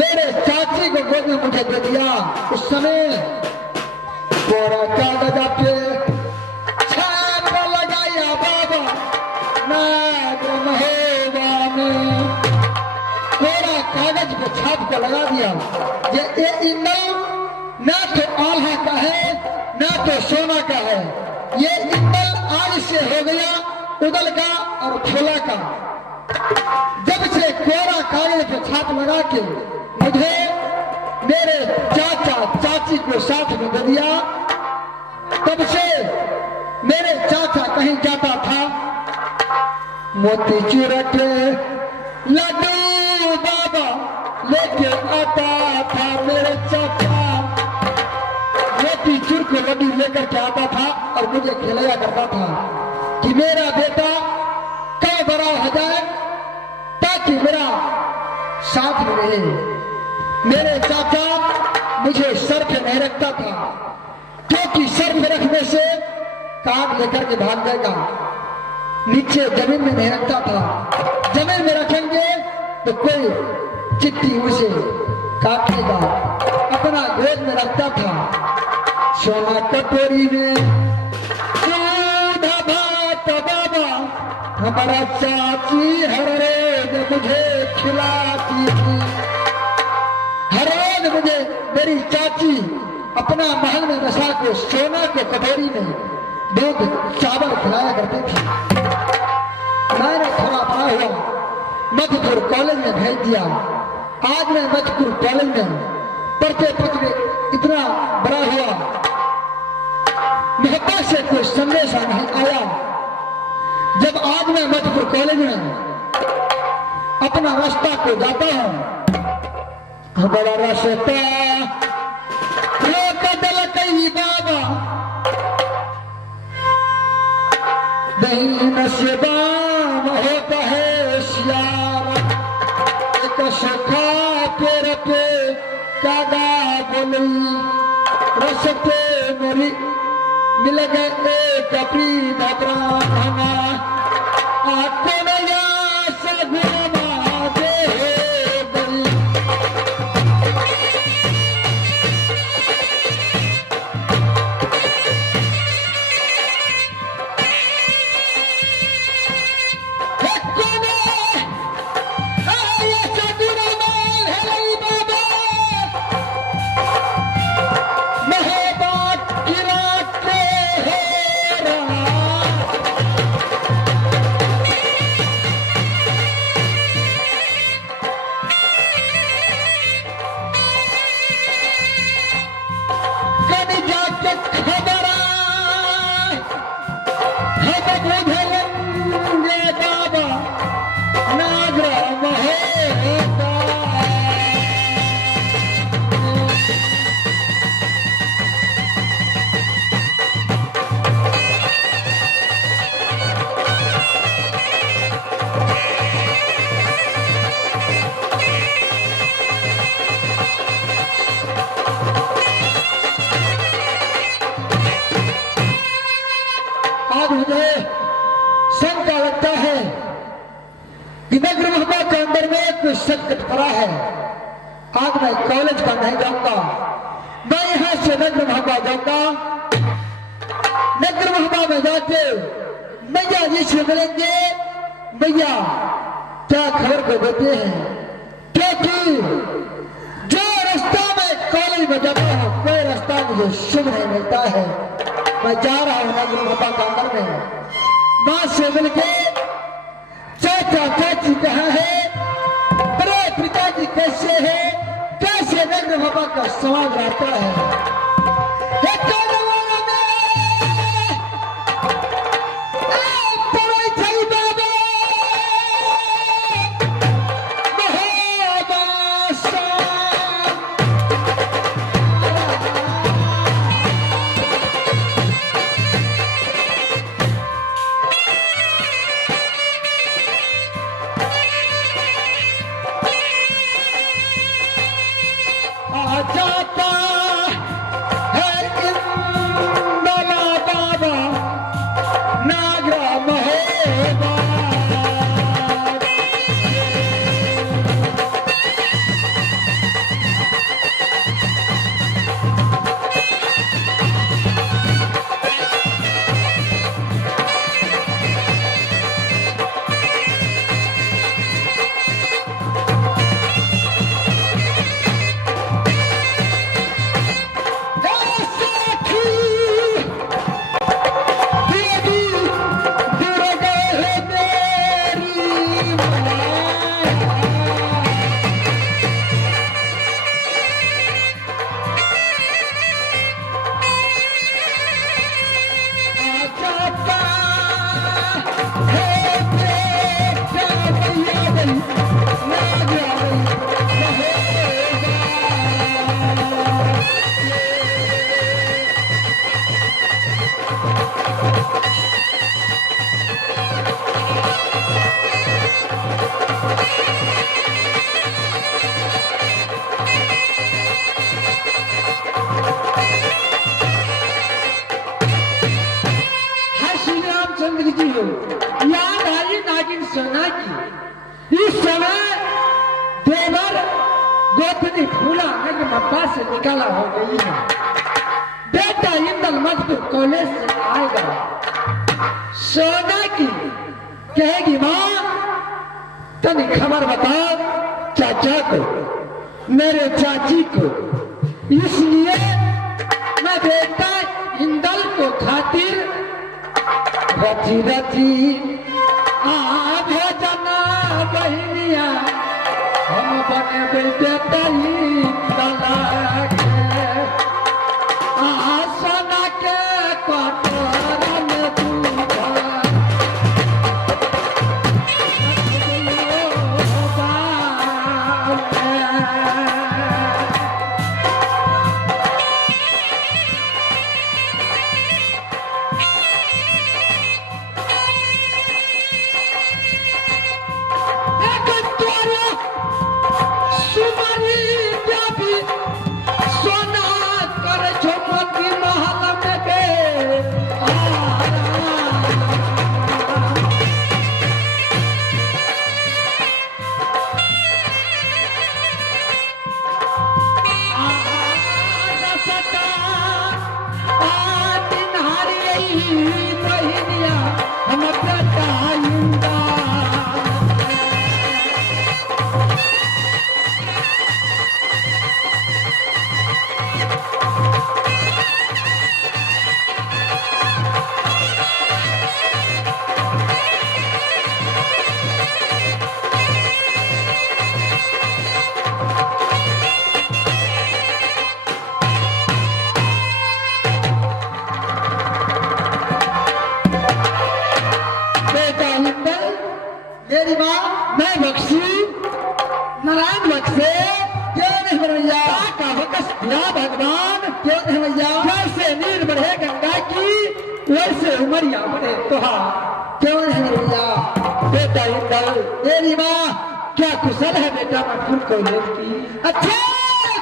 मेरे चाची को गोद में मुझे दे दिया उस समय पूरा कागज पे छाप लगाया बाबा नागर महोबा में पूरा कागज पे छाप को लगा दिया ये इंदल ना तो आल्हा का है ना तो सोना का है, ये इंदल आज से हो गया उदल का और फुला का। जब से कोरा कागज पे छाप लगा के मुझे मेरे चाचा चाची को साथ में दे दिया, तब से मेरे चाचा कहीं जाता था मोती चूर के लड्डू बाबा लेके आता था। मेरे चाचा मोती चूर के लड्डू लेकर के आता था और मुझे खिलाया करता था कि मेरा बेटा कब बड़ा हो जाए ताकि मेरा साथ में रहे। मेरे चाचा मुझे सर पे नहीं रखता था, क्योंकि सर पे रखने से काट लेकर के भाग जाएगा। नीचे जमीन में नहीं रखता था, जमीन में रखेंगे तो कोई चिट्ठी उसे काटेगा। अपना गोद में रखता था, सोना कटोरी में दूध भात बाबा हमारा चाची हर रोज मुझे खिलाती थी। हर रोज मुझे मेरी चाची अपना महल में बसा के सोना के कटोरी में दूध चावल खिलाया करती थी। मैंने थोड़ा बड़ा हुआ मधुपुर कॉलेज में भेज दिया। आज मैं मधुपुर कॉलेज में पढ़ते पढ़ते इतना बड़ा हुआ, मेरे से कोई संदेश नहीं आया। जब आज मैं मधुपुर कॉलेज में अपना रास्ता को जाता हूं, बड़ा रास्ता बदल कई बाबा नहीं नशेबाम होता है श्याम। एक सखा पेड़ पे कागा बोली रस्ते मेरी मिल गए एक अपनी ब्राह्मणा आपको नया सगुना दे गई। आज मुझे शंका लगता है कि नगर महबा के अंदर में कोई संकट पड़ा है। आज मैं कॉलेज का नहीं जाऊंगा, मैं यहां से नगर महबा जाऊंगा। नगर महबा में जाके मैया जी से मिलेंगे, मैया क्या खबर को देते हैं, क्योंकि जो रास्ता में कॉलेज में जाता हूं कोई रास्ता मुझे शुभ नहीं मिलता है। मैं जा रहा हूं नगर महबा का अंदर में, मां से मिलके चाचा चाची कहाँ है, बड़े पिताजी कैसे है, कैसे नगर महबा का समाज रहता है। जाता है इंदला बाबा नागरा महोबा। भूला नगर मब्बा से निकाला हो गई है। बेटा इंदल मजदूर कॉलेज से आएगा सोना की कहेगी माँ तनी खबर बता चाचा को मेरे चाची को, इसलिए मैं बेटा इंदल को खातिर रची रची आ भेजना बहनिया हम बने बेटा इंदल के आ सोना के कटोरा में दूध मेरी माँ मैं बख्शी नारायण बख्शे क्यों नहीं भैया का बकस दिया भगवान क्यों नहीं भैया जैसे नीर बढ़े गंगा की वैसे उमरिया बढ़े तुहार क्यों नहीं भैया बेटा इंदल मेरी माँ क्या कुशल है बेटा मधुपुर कॉलेज की अच्छा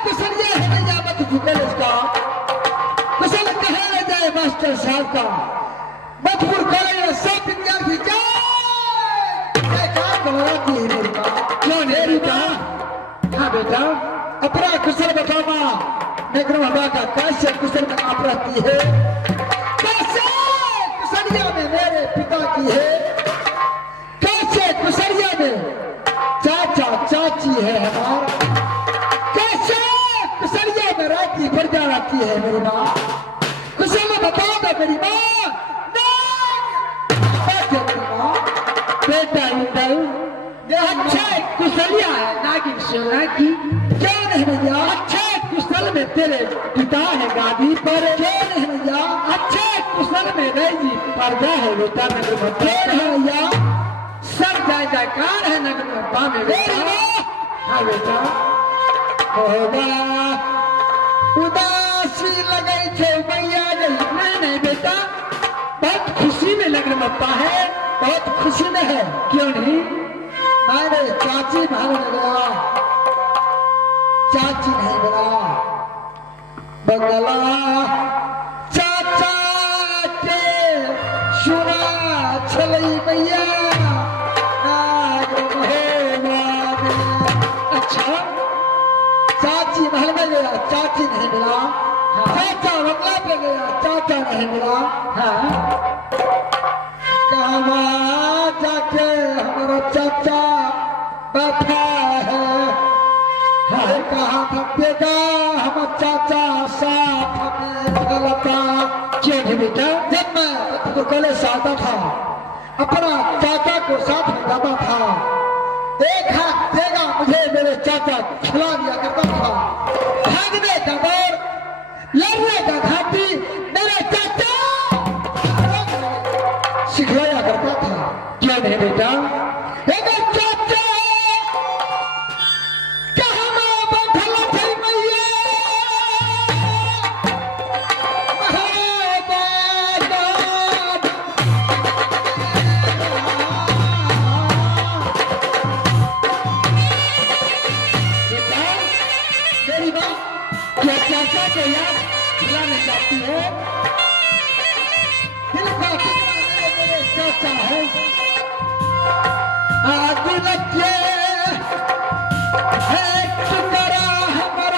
कुशल ये है भैया मधुपुर कॉलेज का कुशल कहे जाए मास्टर साहब का मधुपुर कॉलेज में सब विद्यार्थी क्या क्यों मेरी माँ हाँ बेटा अपना कुशल बताना नगर बाबा का कैसे कुशल में आप रहती है कैसे कुशलिया में मेरे पिता की है कैसे कुशलिया में चाचा चाची है हमारा कैसे कुशलिया में राती प्रजा रहती है मेरी माँ कुशल में बताओ ना मेरी माँ बेटा इंदल अच्छा कुशलिया है नागिन सोना की क्यों नहीं भैया अच्छे कुशल में तेरे पिता है गादी पर क्यों नहीं भैया अच्छे कुशल में रही पर्दा है बेटा नगर क्यों है भैया सब जय जयकार है नगर में बेटा हाँ बेटा होगा उदासी लगे छे भैया नहीं नहीं बेटा बहुत खुशी में लग रहा है बहुत खुशी में है क्यों नहीं मैंने चाची भाग गया चाची नहीं बना बंगला चाचा के सुना छलई भैया अच्छा चाची महल में गया चाची नहीं मिला चाचा बंगला पे गया चाचा नहीं मिला हाँ कहाँ जाके हमारा चाचा बैठा है कहाँ थकेगा हमारा चाचा साथ में गलता क्यों नहीं बेटा जब मैं तो कॉलेज से आता था अपना चाचा को साथ में जाता था एक हाथ देगा मुझे मेरे चाचा खिला दिया करता था भागने का दौर लड़ने का घाटी मेरे चाचा सिखलाया करता था क्या नहीं बेटा चाचा मेरी बात क्या चाचा को याद दिलाने जाती है दिल का मेरे चाचा है आदि लगे है टुकड़ा हमारा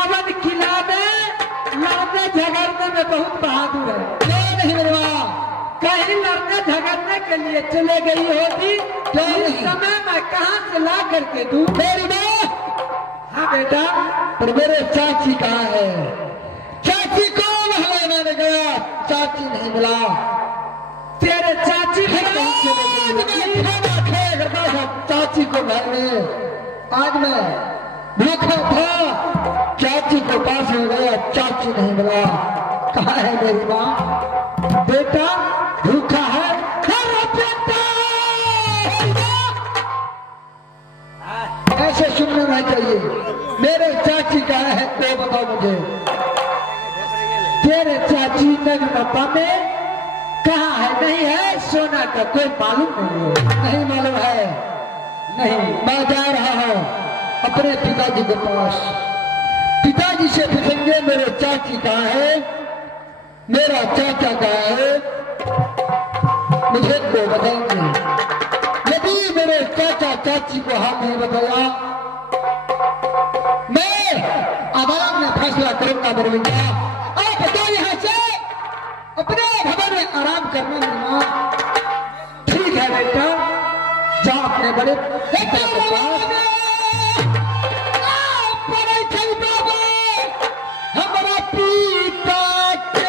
रावण किला में लड़ने झगड़ने में बहुत बहादुर है। क्यों नहीं मेरी माँ? कहीं लड़ने झगड़ने के लिए चले गई होती तो इस समय मैं कहाँ से ला करके दूं? मेरी माँ। हाँ बेटा। पर मेरे चाची कहाँ है? चाची कौन है? मैंने कहा चाची नहीं मिला। तेरे चाची चाची को घर में आज मैं भूखा था, चाची को पास हो गया, चाची नहीं मिला। कहाँ है मेरी माँ? बेटा भूखा है। अरे बेटा ऐसे सुनना नहीं चाहिए। मेरे चाची कहाँ है तो बताओ मुझे। तेरे चाची नगमता में कहाँ है? नहीं है सोना का कोई मालूम नहीं है। नहीं मालूम है? नहीं। मैं जा रहा हूँ अपने पिताजी के पास। पिताजी से पूछेंगे मेरे चाची कहाँ है, मेरा चाचा कहाँ है, मुझे तो बताएंगे। यदि मेरे चाचा चाची को हाथ नहीं बताया मैं आवाम में फैसला करूंगा। मेरे बेटा आप तो यहाँ से अपने भवन में आराम करने देना। ठीक है बेटा, जा अपने बड़े पिता के पास। बड़े थे बाबा हमारा पिता के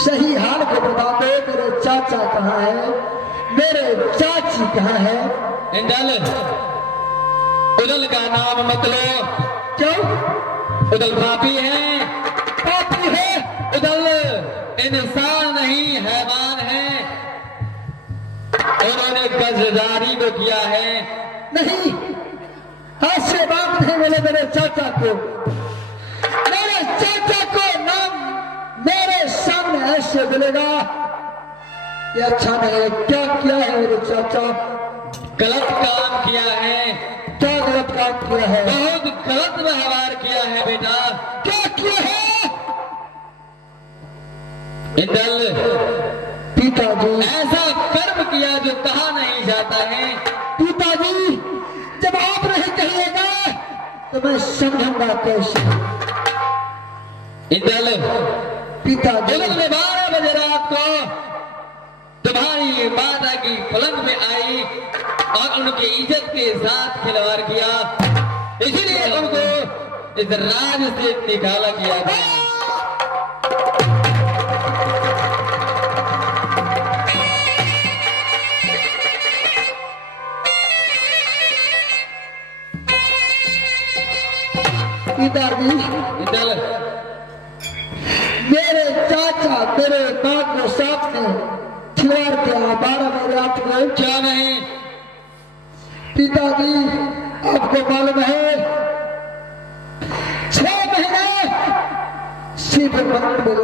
सही हाल को बता दो। मेरे चाचा कहाँ है, मेरे चाची कहाँ है? इंदल उदल का नाम मत लो। क्यों? उदल पापी है। पापी है? उदल इंसान नहीं हैवान है। उन्होंने गजदारी को किया है। नहीं, आज से बात नहीं बोले मेरे चाचा को। मेरे चाचा को नाम मेरे सामने ऐसे बोलेगा ये अच्छा नहीं है। क्या किया है मेरे चाचा? गलत काम किया है। क्या गलत काम किया है? बहुत गलत व्यवहार किया है बेटा। क्या किया है? इंदल पिताजी ऐसा कर्म किया जो कहा नहीं जाता है। पिताजी जब आप नहीं कहिएगा तो मैं समझूंगा कैसे? इंदल पिताजी उन्होंने 12 बजे रात को तुम्हारी माता की पलंग में आई और उनकी इज्जत के साथ खिलवाड़ किया, इसीलिए उनको इस राज से निकाला किया गया। पिताजी इंदल मेरे चाचा मेरे माँ को साथ में खिलवाड़ किया 12 बजे रात को। क्या नहीं? पिताजी आपको मालूम है 6 महीने शिव मंदिर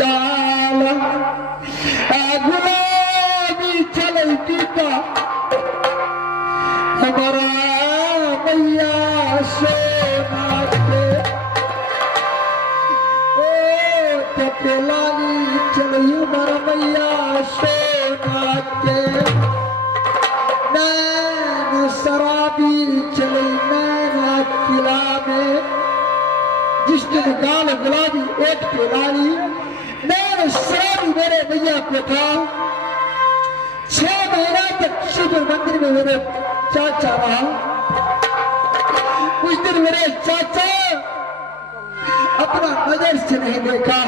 गाल गुलाबी चलती का हमारा मैया सोना के ओ तपेलानी चली हमारा मैया सोना के नैन शराबी चली नैना किला में जिस दिन गाल गुलाबी ओट के लाली नैन शराबी मेरे मैया को था 6 महीना तक शिव मंदिर में मेरे चाचा रहा उस दिन मेरे चाचा अपना नजर से नहीं देखा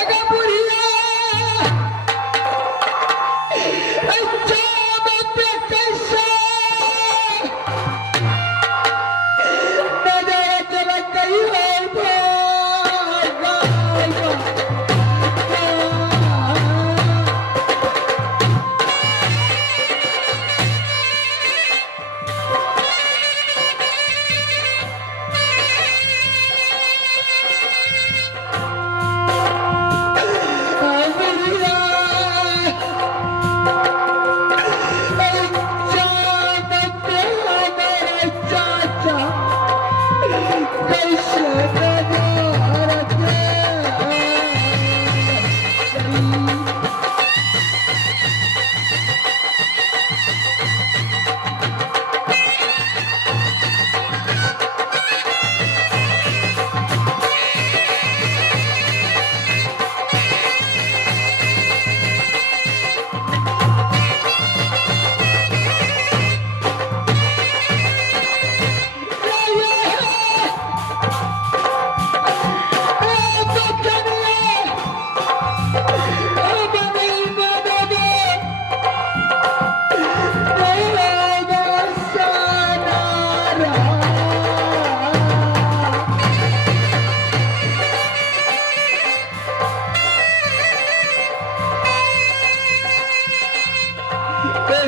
एक बुढ़िया कैसा नजर चला गई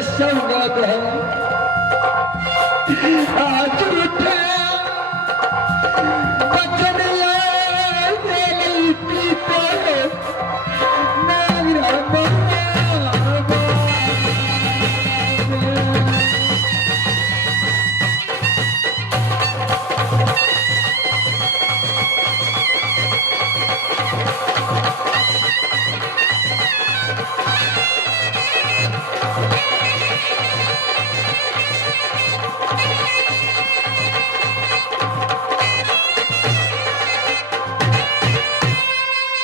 सौगात है आज उठे बचन ले पीता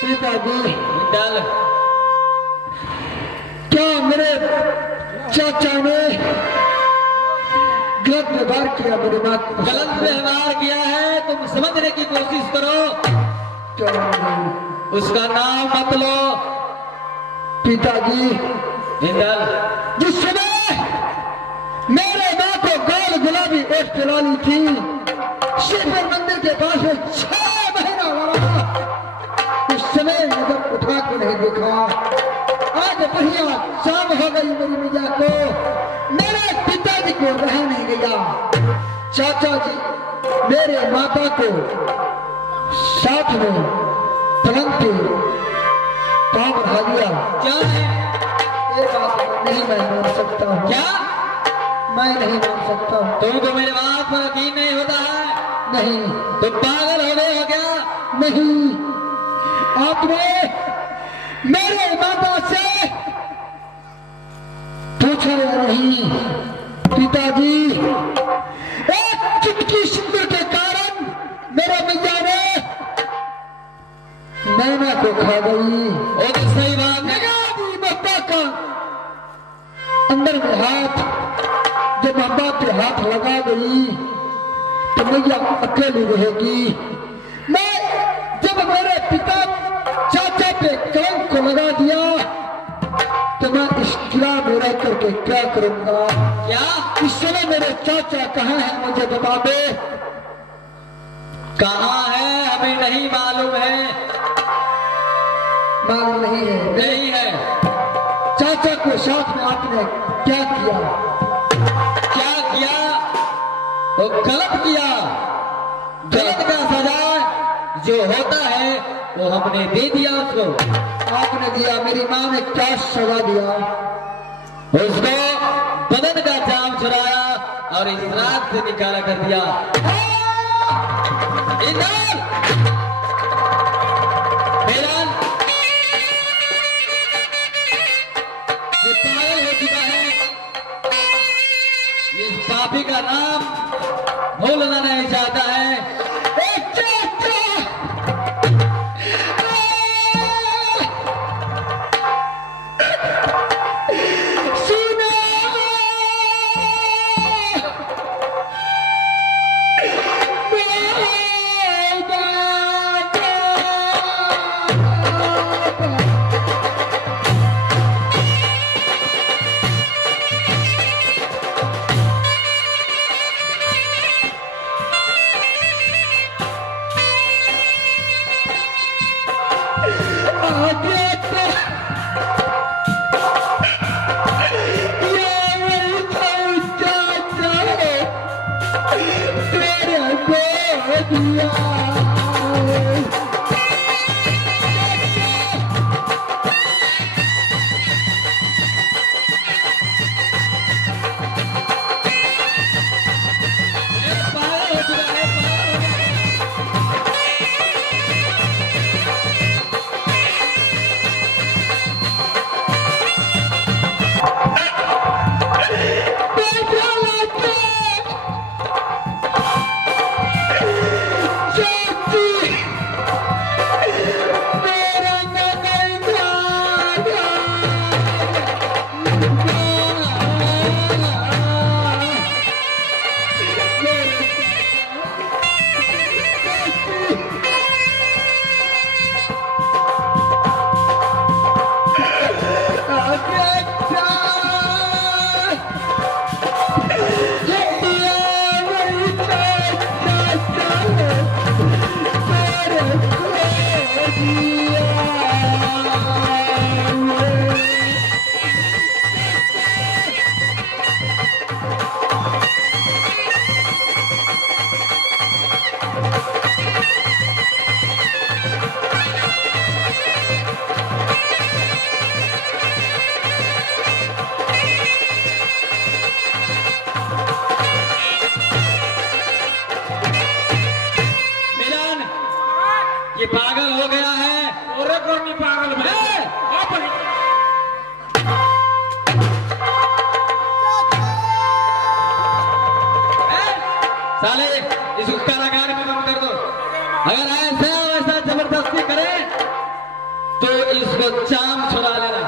मेरा डाल क्या मेरे चाचा ने गलत व्यवहार किया मेरे बात गलत व्यवहार किया है तुम समझने की कोशिश करो उसका नाम मत लो पिताजी जिंदल जिस समय मेरे माँ को गाल गुलाबी ओट पिलानी थी शिव मंदिर के पास 6 महीना वाला उस समय नजर उठा के नहीं देखा आज बढ़िया शाम हो गई मेरी मैया को मेरे पिताजी को रह नहीं गया चाचा जी मेरे माता को साथ में पलंग पे पाँव बढ़ा दिया क्या है ये बात नहीं मैं मान सकता हूँ क्या मैं नहीं मान सकता हूँ तुमको मेरे बात पर यकीन नहीं होता है नहीं तुम पागल हो गए हो क्या नहीं आपने मेरे माता से पूछा या नहीं पिताजी एक चुटकी सिंदूर के कारण मेरा मैया ने नैना को खा गई वो तो सही बात है बाबा का अंदर में हाथ जब बाबा पे हाथ लगा गई तो मैया अकेली रहेगी मैं जब मेरे पिता चाचा पे कलंक को लगा दिया तो मैं इस किला में रह करके क्या करूंगा क्या इस समय मेरे चाचा कहाँ हैं मुझे बता दे कहाँ है हमें नहीं मालूम है मालूम नहीं है नहीं है चाचा को साथ में आपने क्या किया तो गलत किया, गलत का सजा जो होता है वो हमने दे दिया उसको। आपने दिया, मेरी माँ ने क्या सजा दिया? उसको बदन का जाम छुड़ाया और इस रात से निकाला कर दिया। इधर! मेरान, ये पागल हो चुका है, इस पापी का नाम भूलना नहीं चाहता है। ये पागल हो गया है। और कर्मी पागल भाई साले इसको कारागार में बंद कर दो। अगर ऐसा वैसा जबरदस्ती करे तो इसको चाम छुड़ा लेना,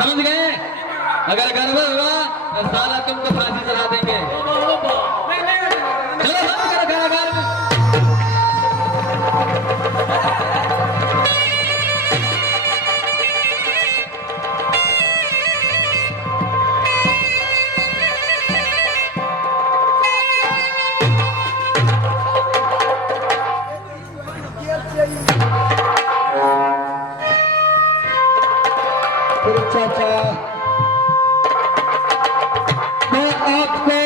समझ गए? अगर गड़बड़ हुआ तो साला तुमको फांसी चढ़ा देंगे। चलो बंद करो कारागार में। चाचा, मैं आपको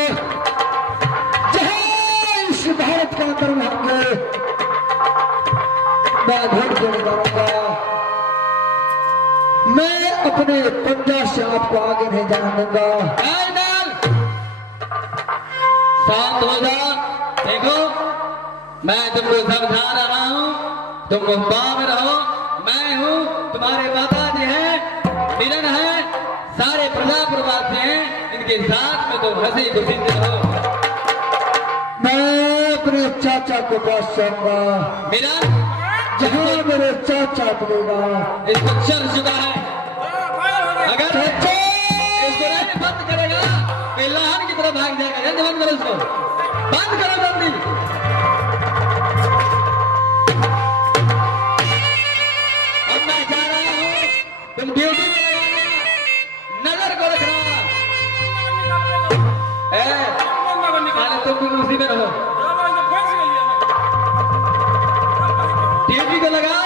जहां इस भारत के अंदर होंगे मैं वोट देने जाऊंगा। मैं अपने पंजा से आपको आगे नहीं जाने दूंगा। शांत हो जा। देखो मैं तुमको समझा रहा हूँ, तुम गुफा में रहो। मैं हूँ तुम्हारे माता जी हैं, मिलन है, सारे प्रजाप्रवासी हैं, इनके साथ में तुम हंसी खुशी से रहो। मैं अपने चाचा को पास जाऊंगा। मिलन जहाँ मेरे चाचा बोलेगा इसको चढ़ चुका है। अगर इसको नहीं बंद करेगा तो लाहन की तरफ भाग जाएगा। जल्दी बंद करो इसको, बंद करो जल्दी। अब मैं जा रहा हूँ, तुम ड्यूटी में लगाना, नजर को रखना। तुम भी उसी में रहो, ड्यूटी को लगा।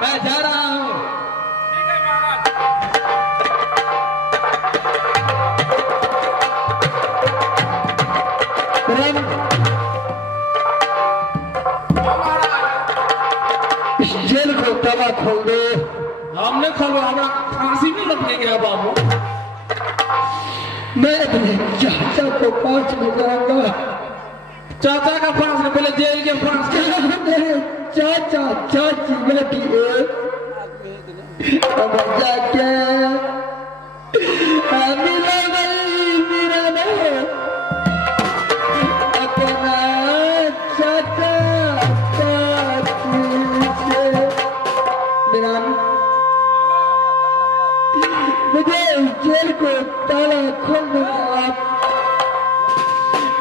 मैं जा रहा हूँ। रन इस जेल को ताला खोल दो। हमने खोलो, हमारा फांसी में लटके गया बाबू। मैं अपने चाचा को पास में जाऊंगा। चाचा का फांस ने बोले जेल के फांस के। मेरे चाचा चाची बेटी अब जाके मिला नहीं मेरा नहीं अपना चाचा चाची से। मेरा मुझे जेल को ताला खोल दो आप।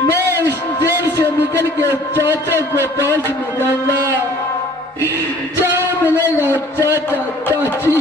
मैं इस जेल से निकल के चाचा को पास में जाऊंगा। जहाँ मिलेगा चाचा चाची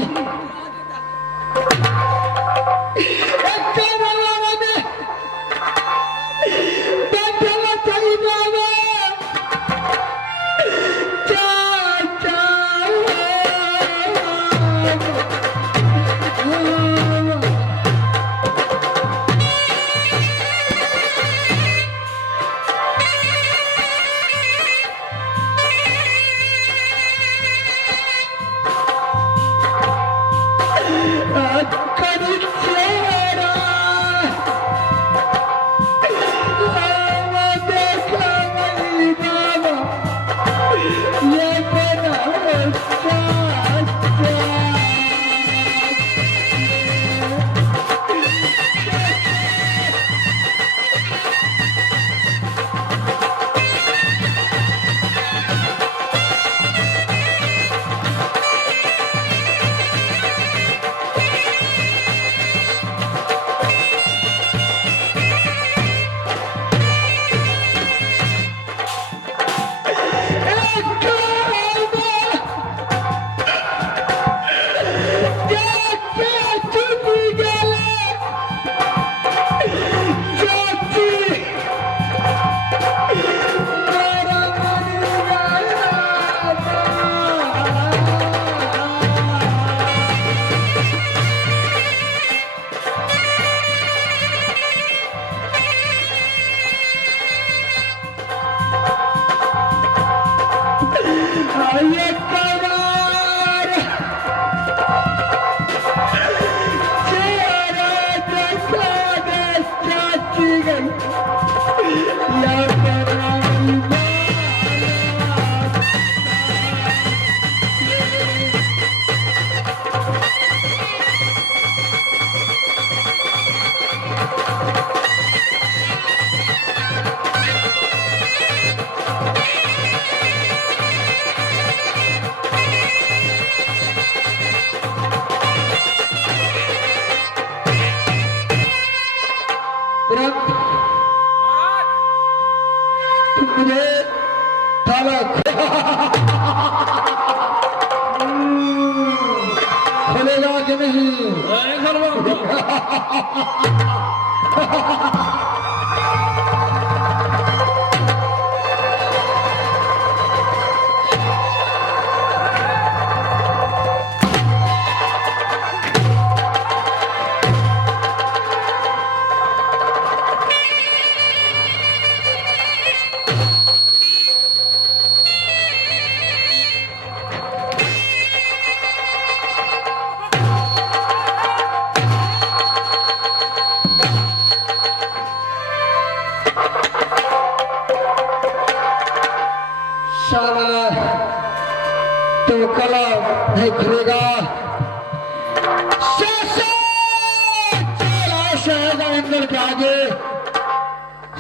मुझे ताला खोलेगा कि नहीं? तो कला नहीं खुलेगा। अंदर के आगे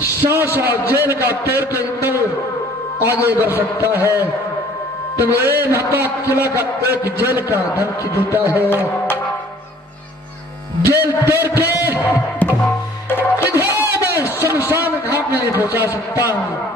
सासा जेल का तोड़ के अंदर आगे बढ़ सकता है। तो ये नता किला का एक जेल का धमकी देता है। जेल तोड़ के किधर मैं शमशान घाट में पहुंचा सकता हूं।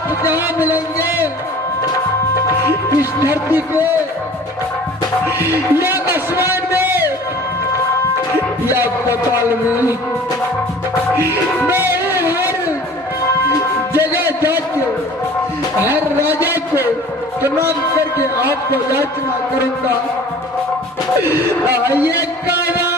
आप जहाँ मिलेंगे इस धरती पे या आसमान में या पाताल में, मैं हर जगह जाके हर राजा को प्रणाम करके आपको याचना करूंगा। आइए कायर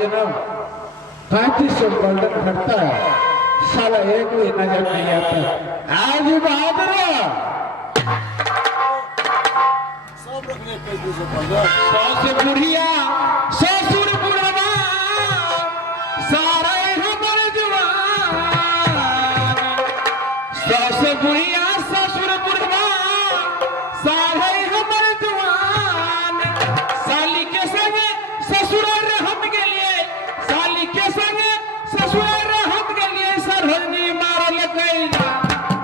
जनाब 3500 गोल्डन खटता है, साला एक भी नजर नहीं आता। आज बहादुर सौ से बुढ़िया ससुर बुढ़वा सारा हमर जवान, 100 से बुढ़िया ससुर बुढ़वा सारा हमर जवान, साली के संगे ससुर हम के लिए, साली के संगे ससुर हम के लिए सरहदी मारल कैला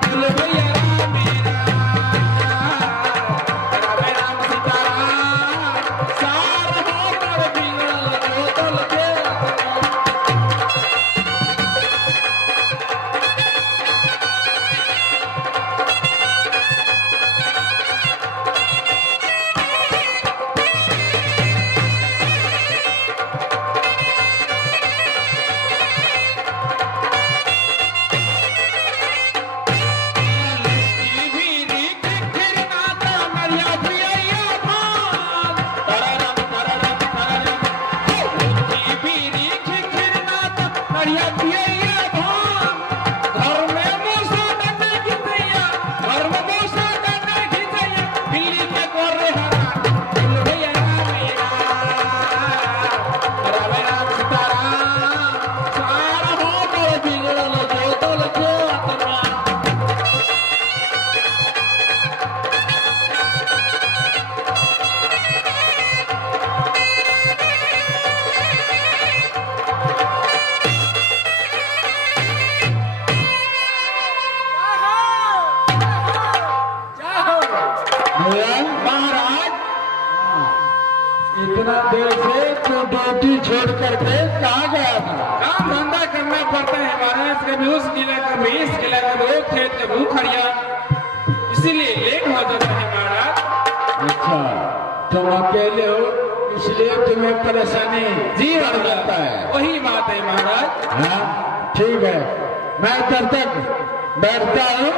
बोल भैया मेरा राम सीताराम सारा हमर बिगड़ल बोतल तेरा। महाराज इतना देर से तो ड्यूटी छोड़ करके कहाँ गया था? काम धंधा करना पड़ता है महाराज, कभी उस किला कभी इस किला, कभी वो खेत कभी वो खड़िया, इसीलिए लेट हो जाता है महाराज। अच्छा, तुम अकेले हो इसलिए तुम्हें परेशानी जी बढ़ जाता है। वही बात है महाराज। हाँ ठीक है, मैं तब तक बैठता हूँ,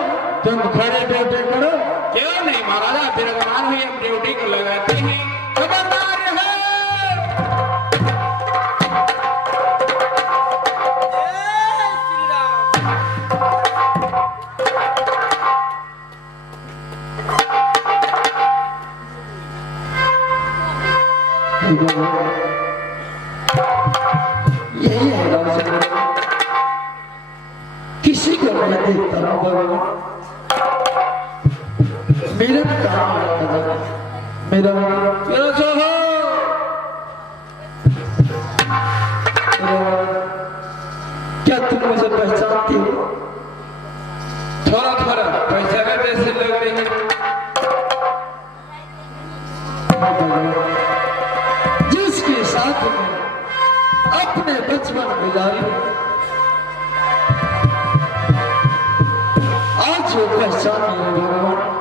तुम खड़े ड्यूटी करो। क्यों नहीं महाराज, आप विराजमान हुई हम ड्यूटी को लगाते हैं। खबरदार रहे। यही है रामचंद्र, किसी को मैं देखता हूँ भगवान, मेरा काम मेरा मेरा जो हो क्या तुम मुझे पहचानती हो? थोड़ा थोड़ा पहचाना जैसे लग रही है। जिसके साथ में अपने बचपन गुजारी, आज वो पहचान मेरे भगवान।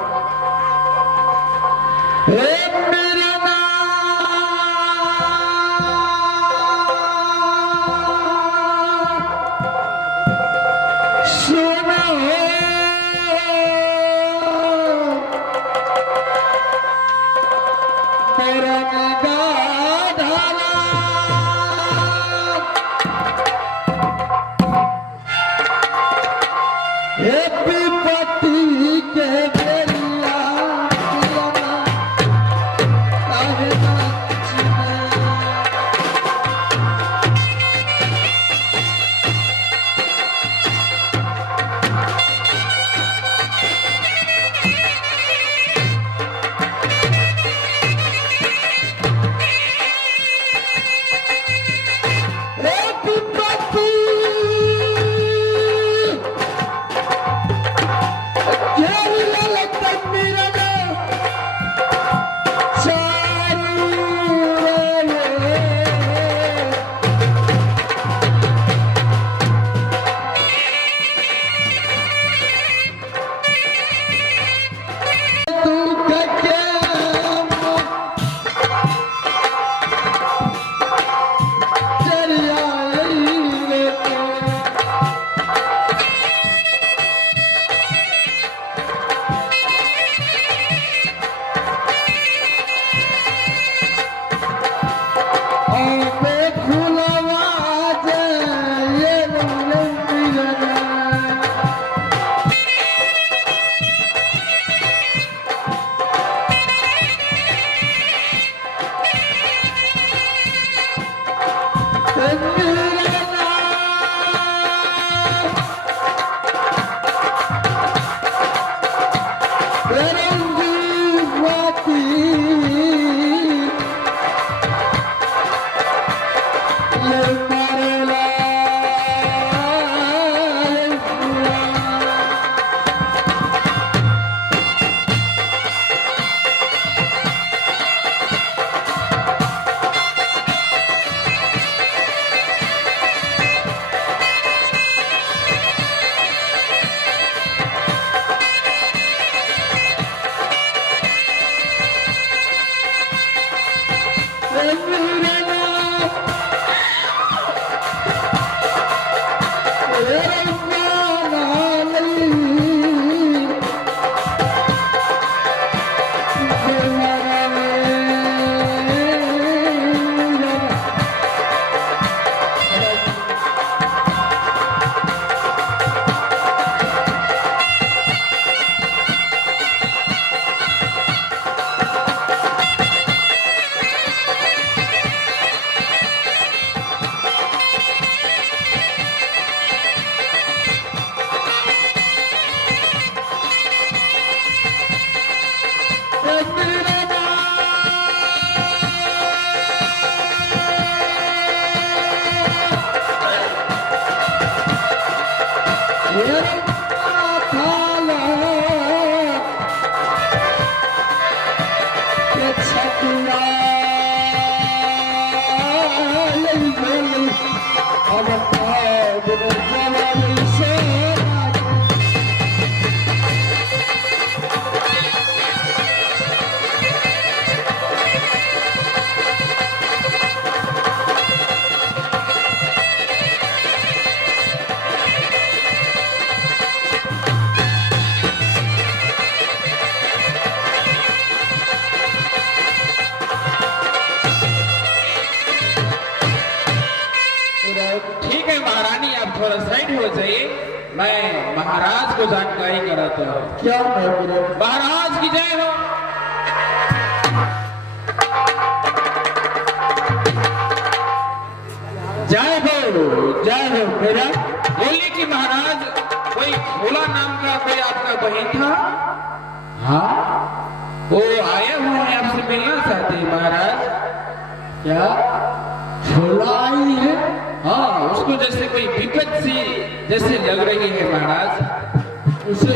हे मेरा नाम सोना हो, मेरा गाढ़ा हे विपत्ति के बेला ठीक है महारानी, आप थोड़ा साइड हो जाइए, मैं महाराज को जानकारी कराता हूँ। क्या मेरे महाराज की जय हो। जय हो मेरा। बोलिए कि महाराज कोई भोला नाम का कोई आपका बहन था? हाँ, वो आए हुए हैं, आपसे मिलना चाहते हैं महाराज। क्या छोला आई है? हाँ, उसको जैसे कोई विपद सी जैसे लग रही है महाराज। उसे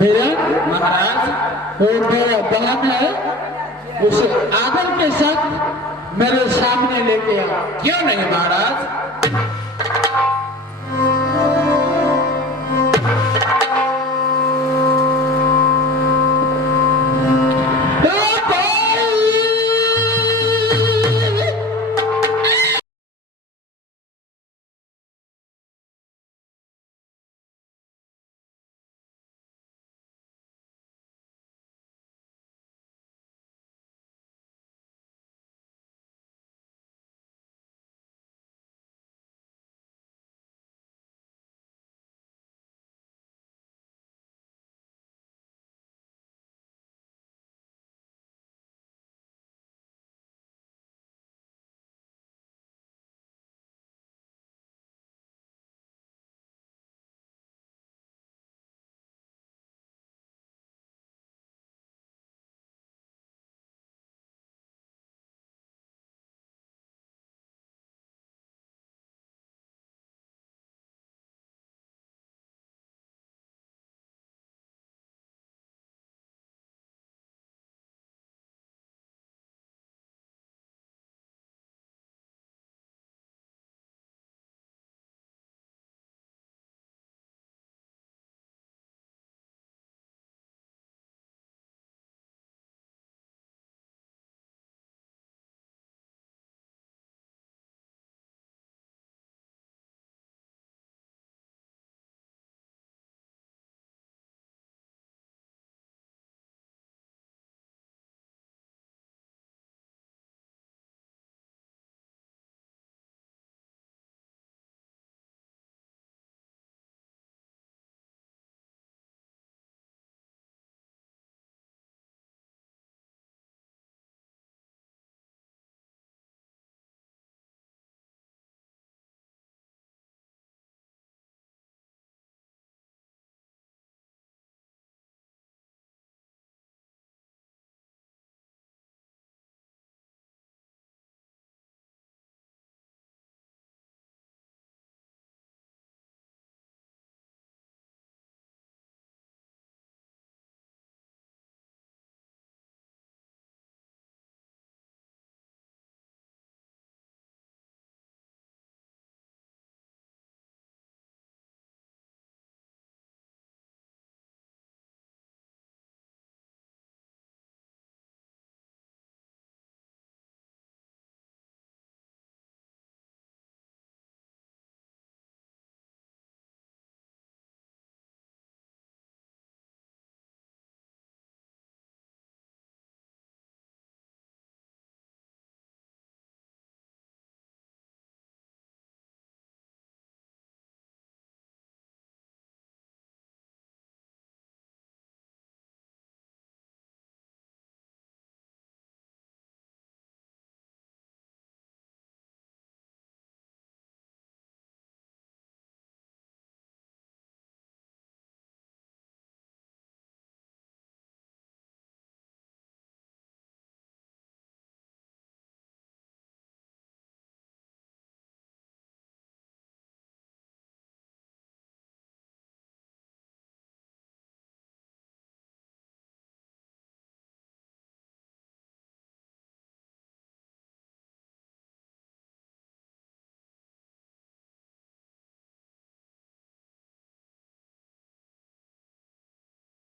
मेरा महाराज वो मेरा बहन है, उसे आदर के साथ मेरे सामने लेके आ। क्यों नहीं महाराज?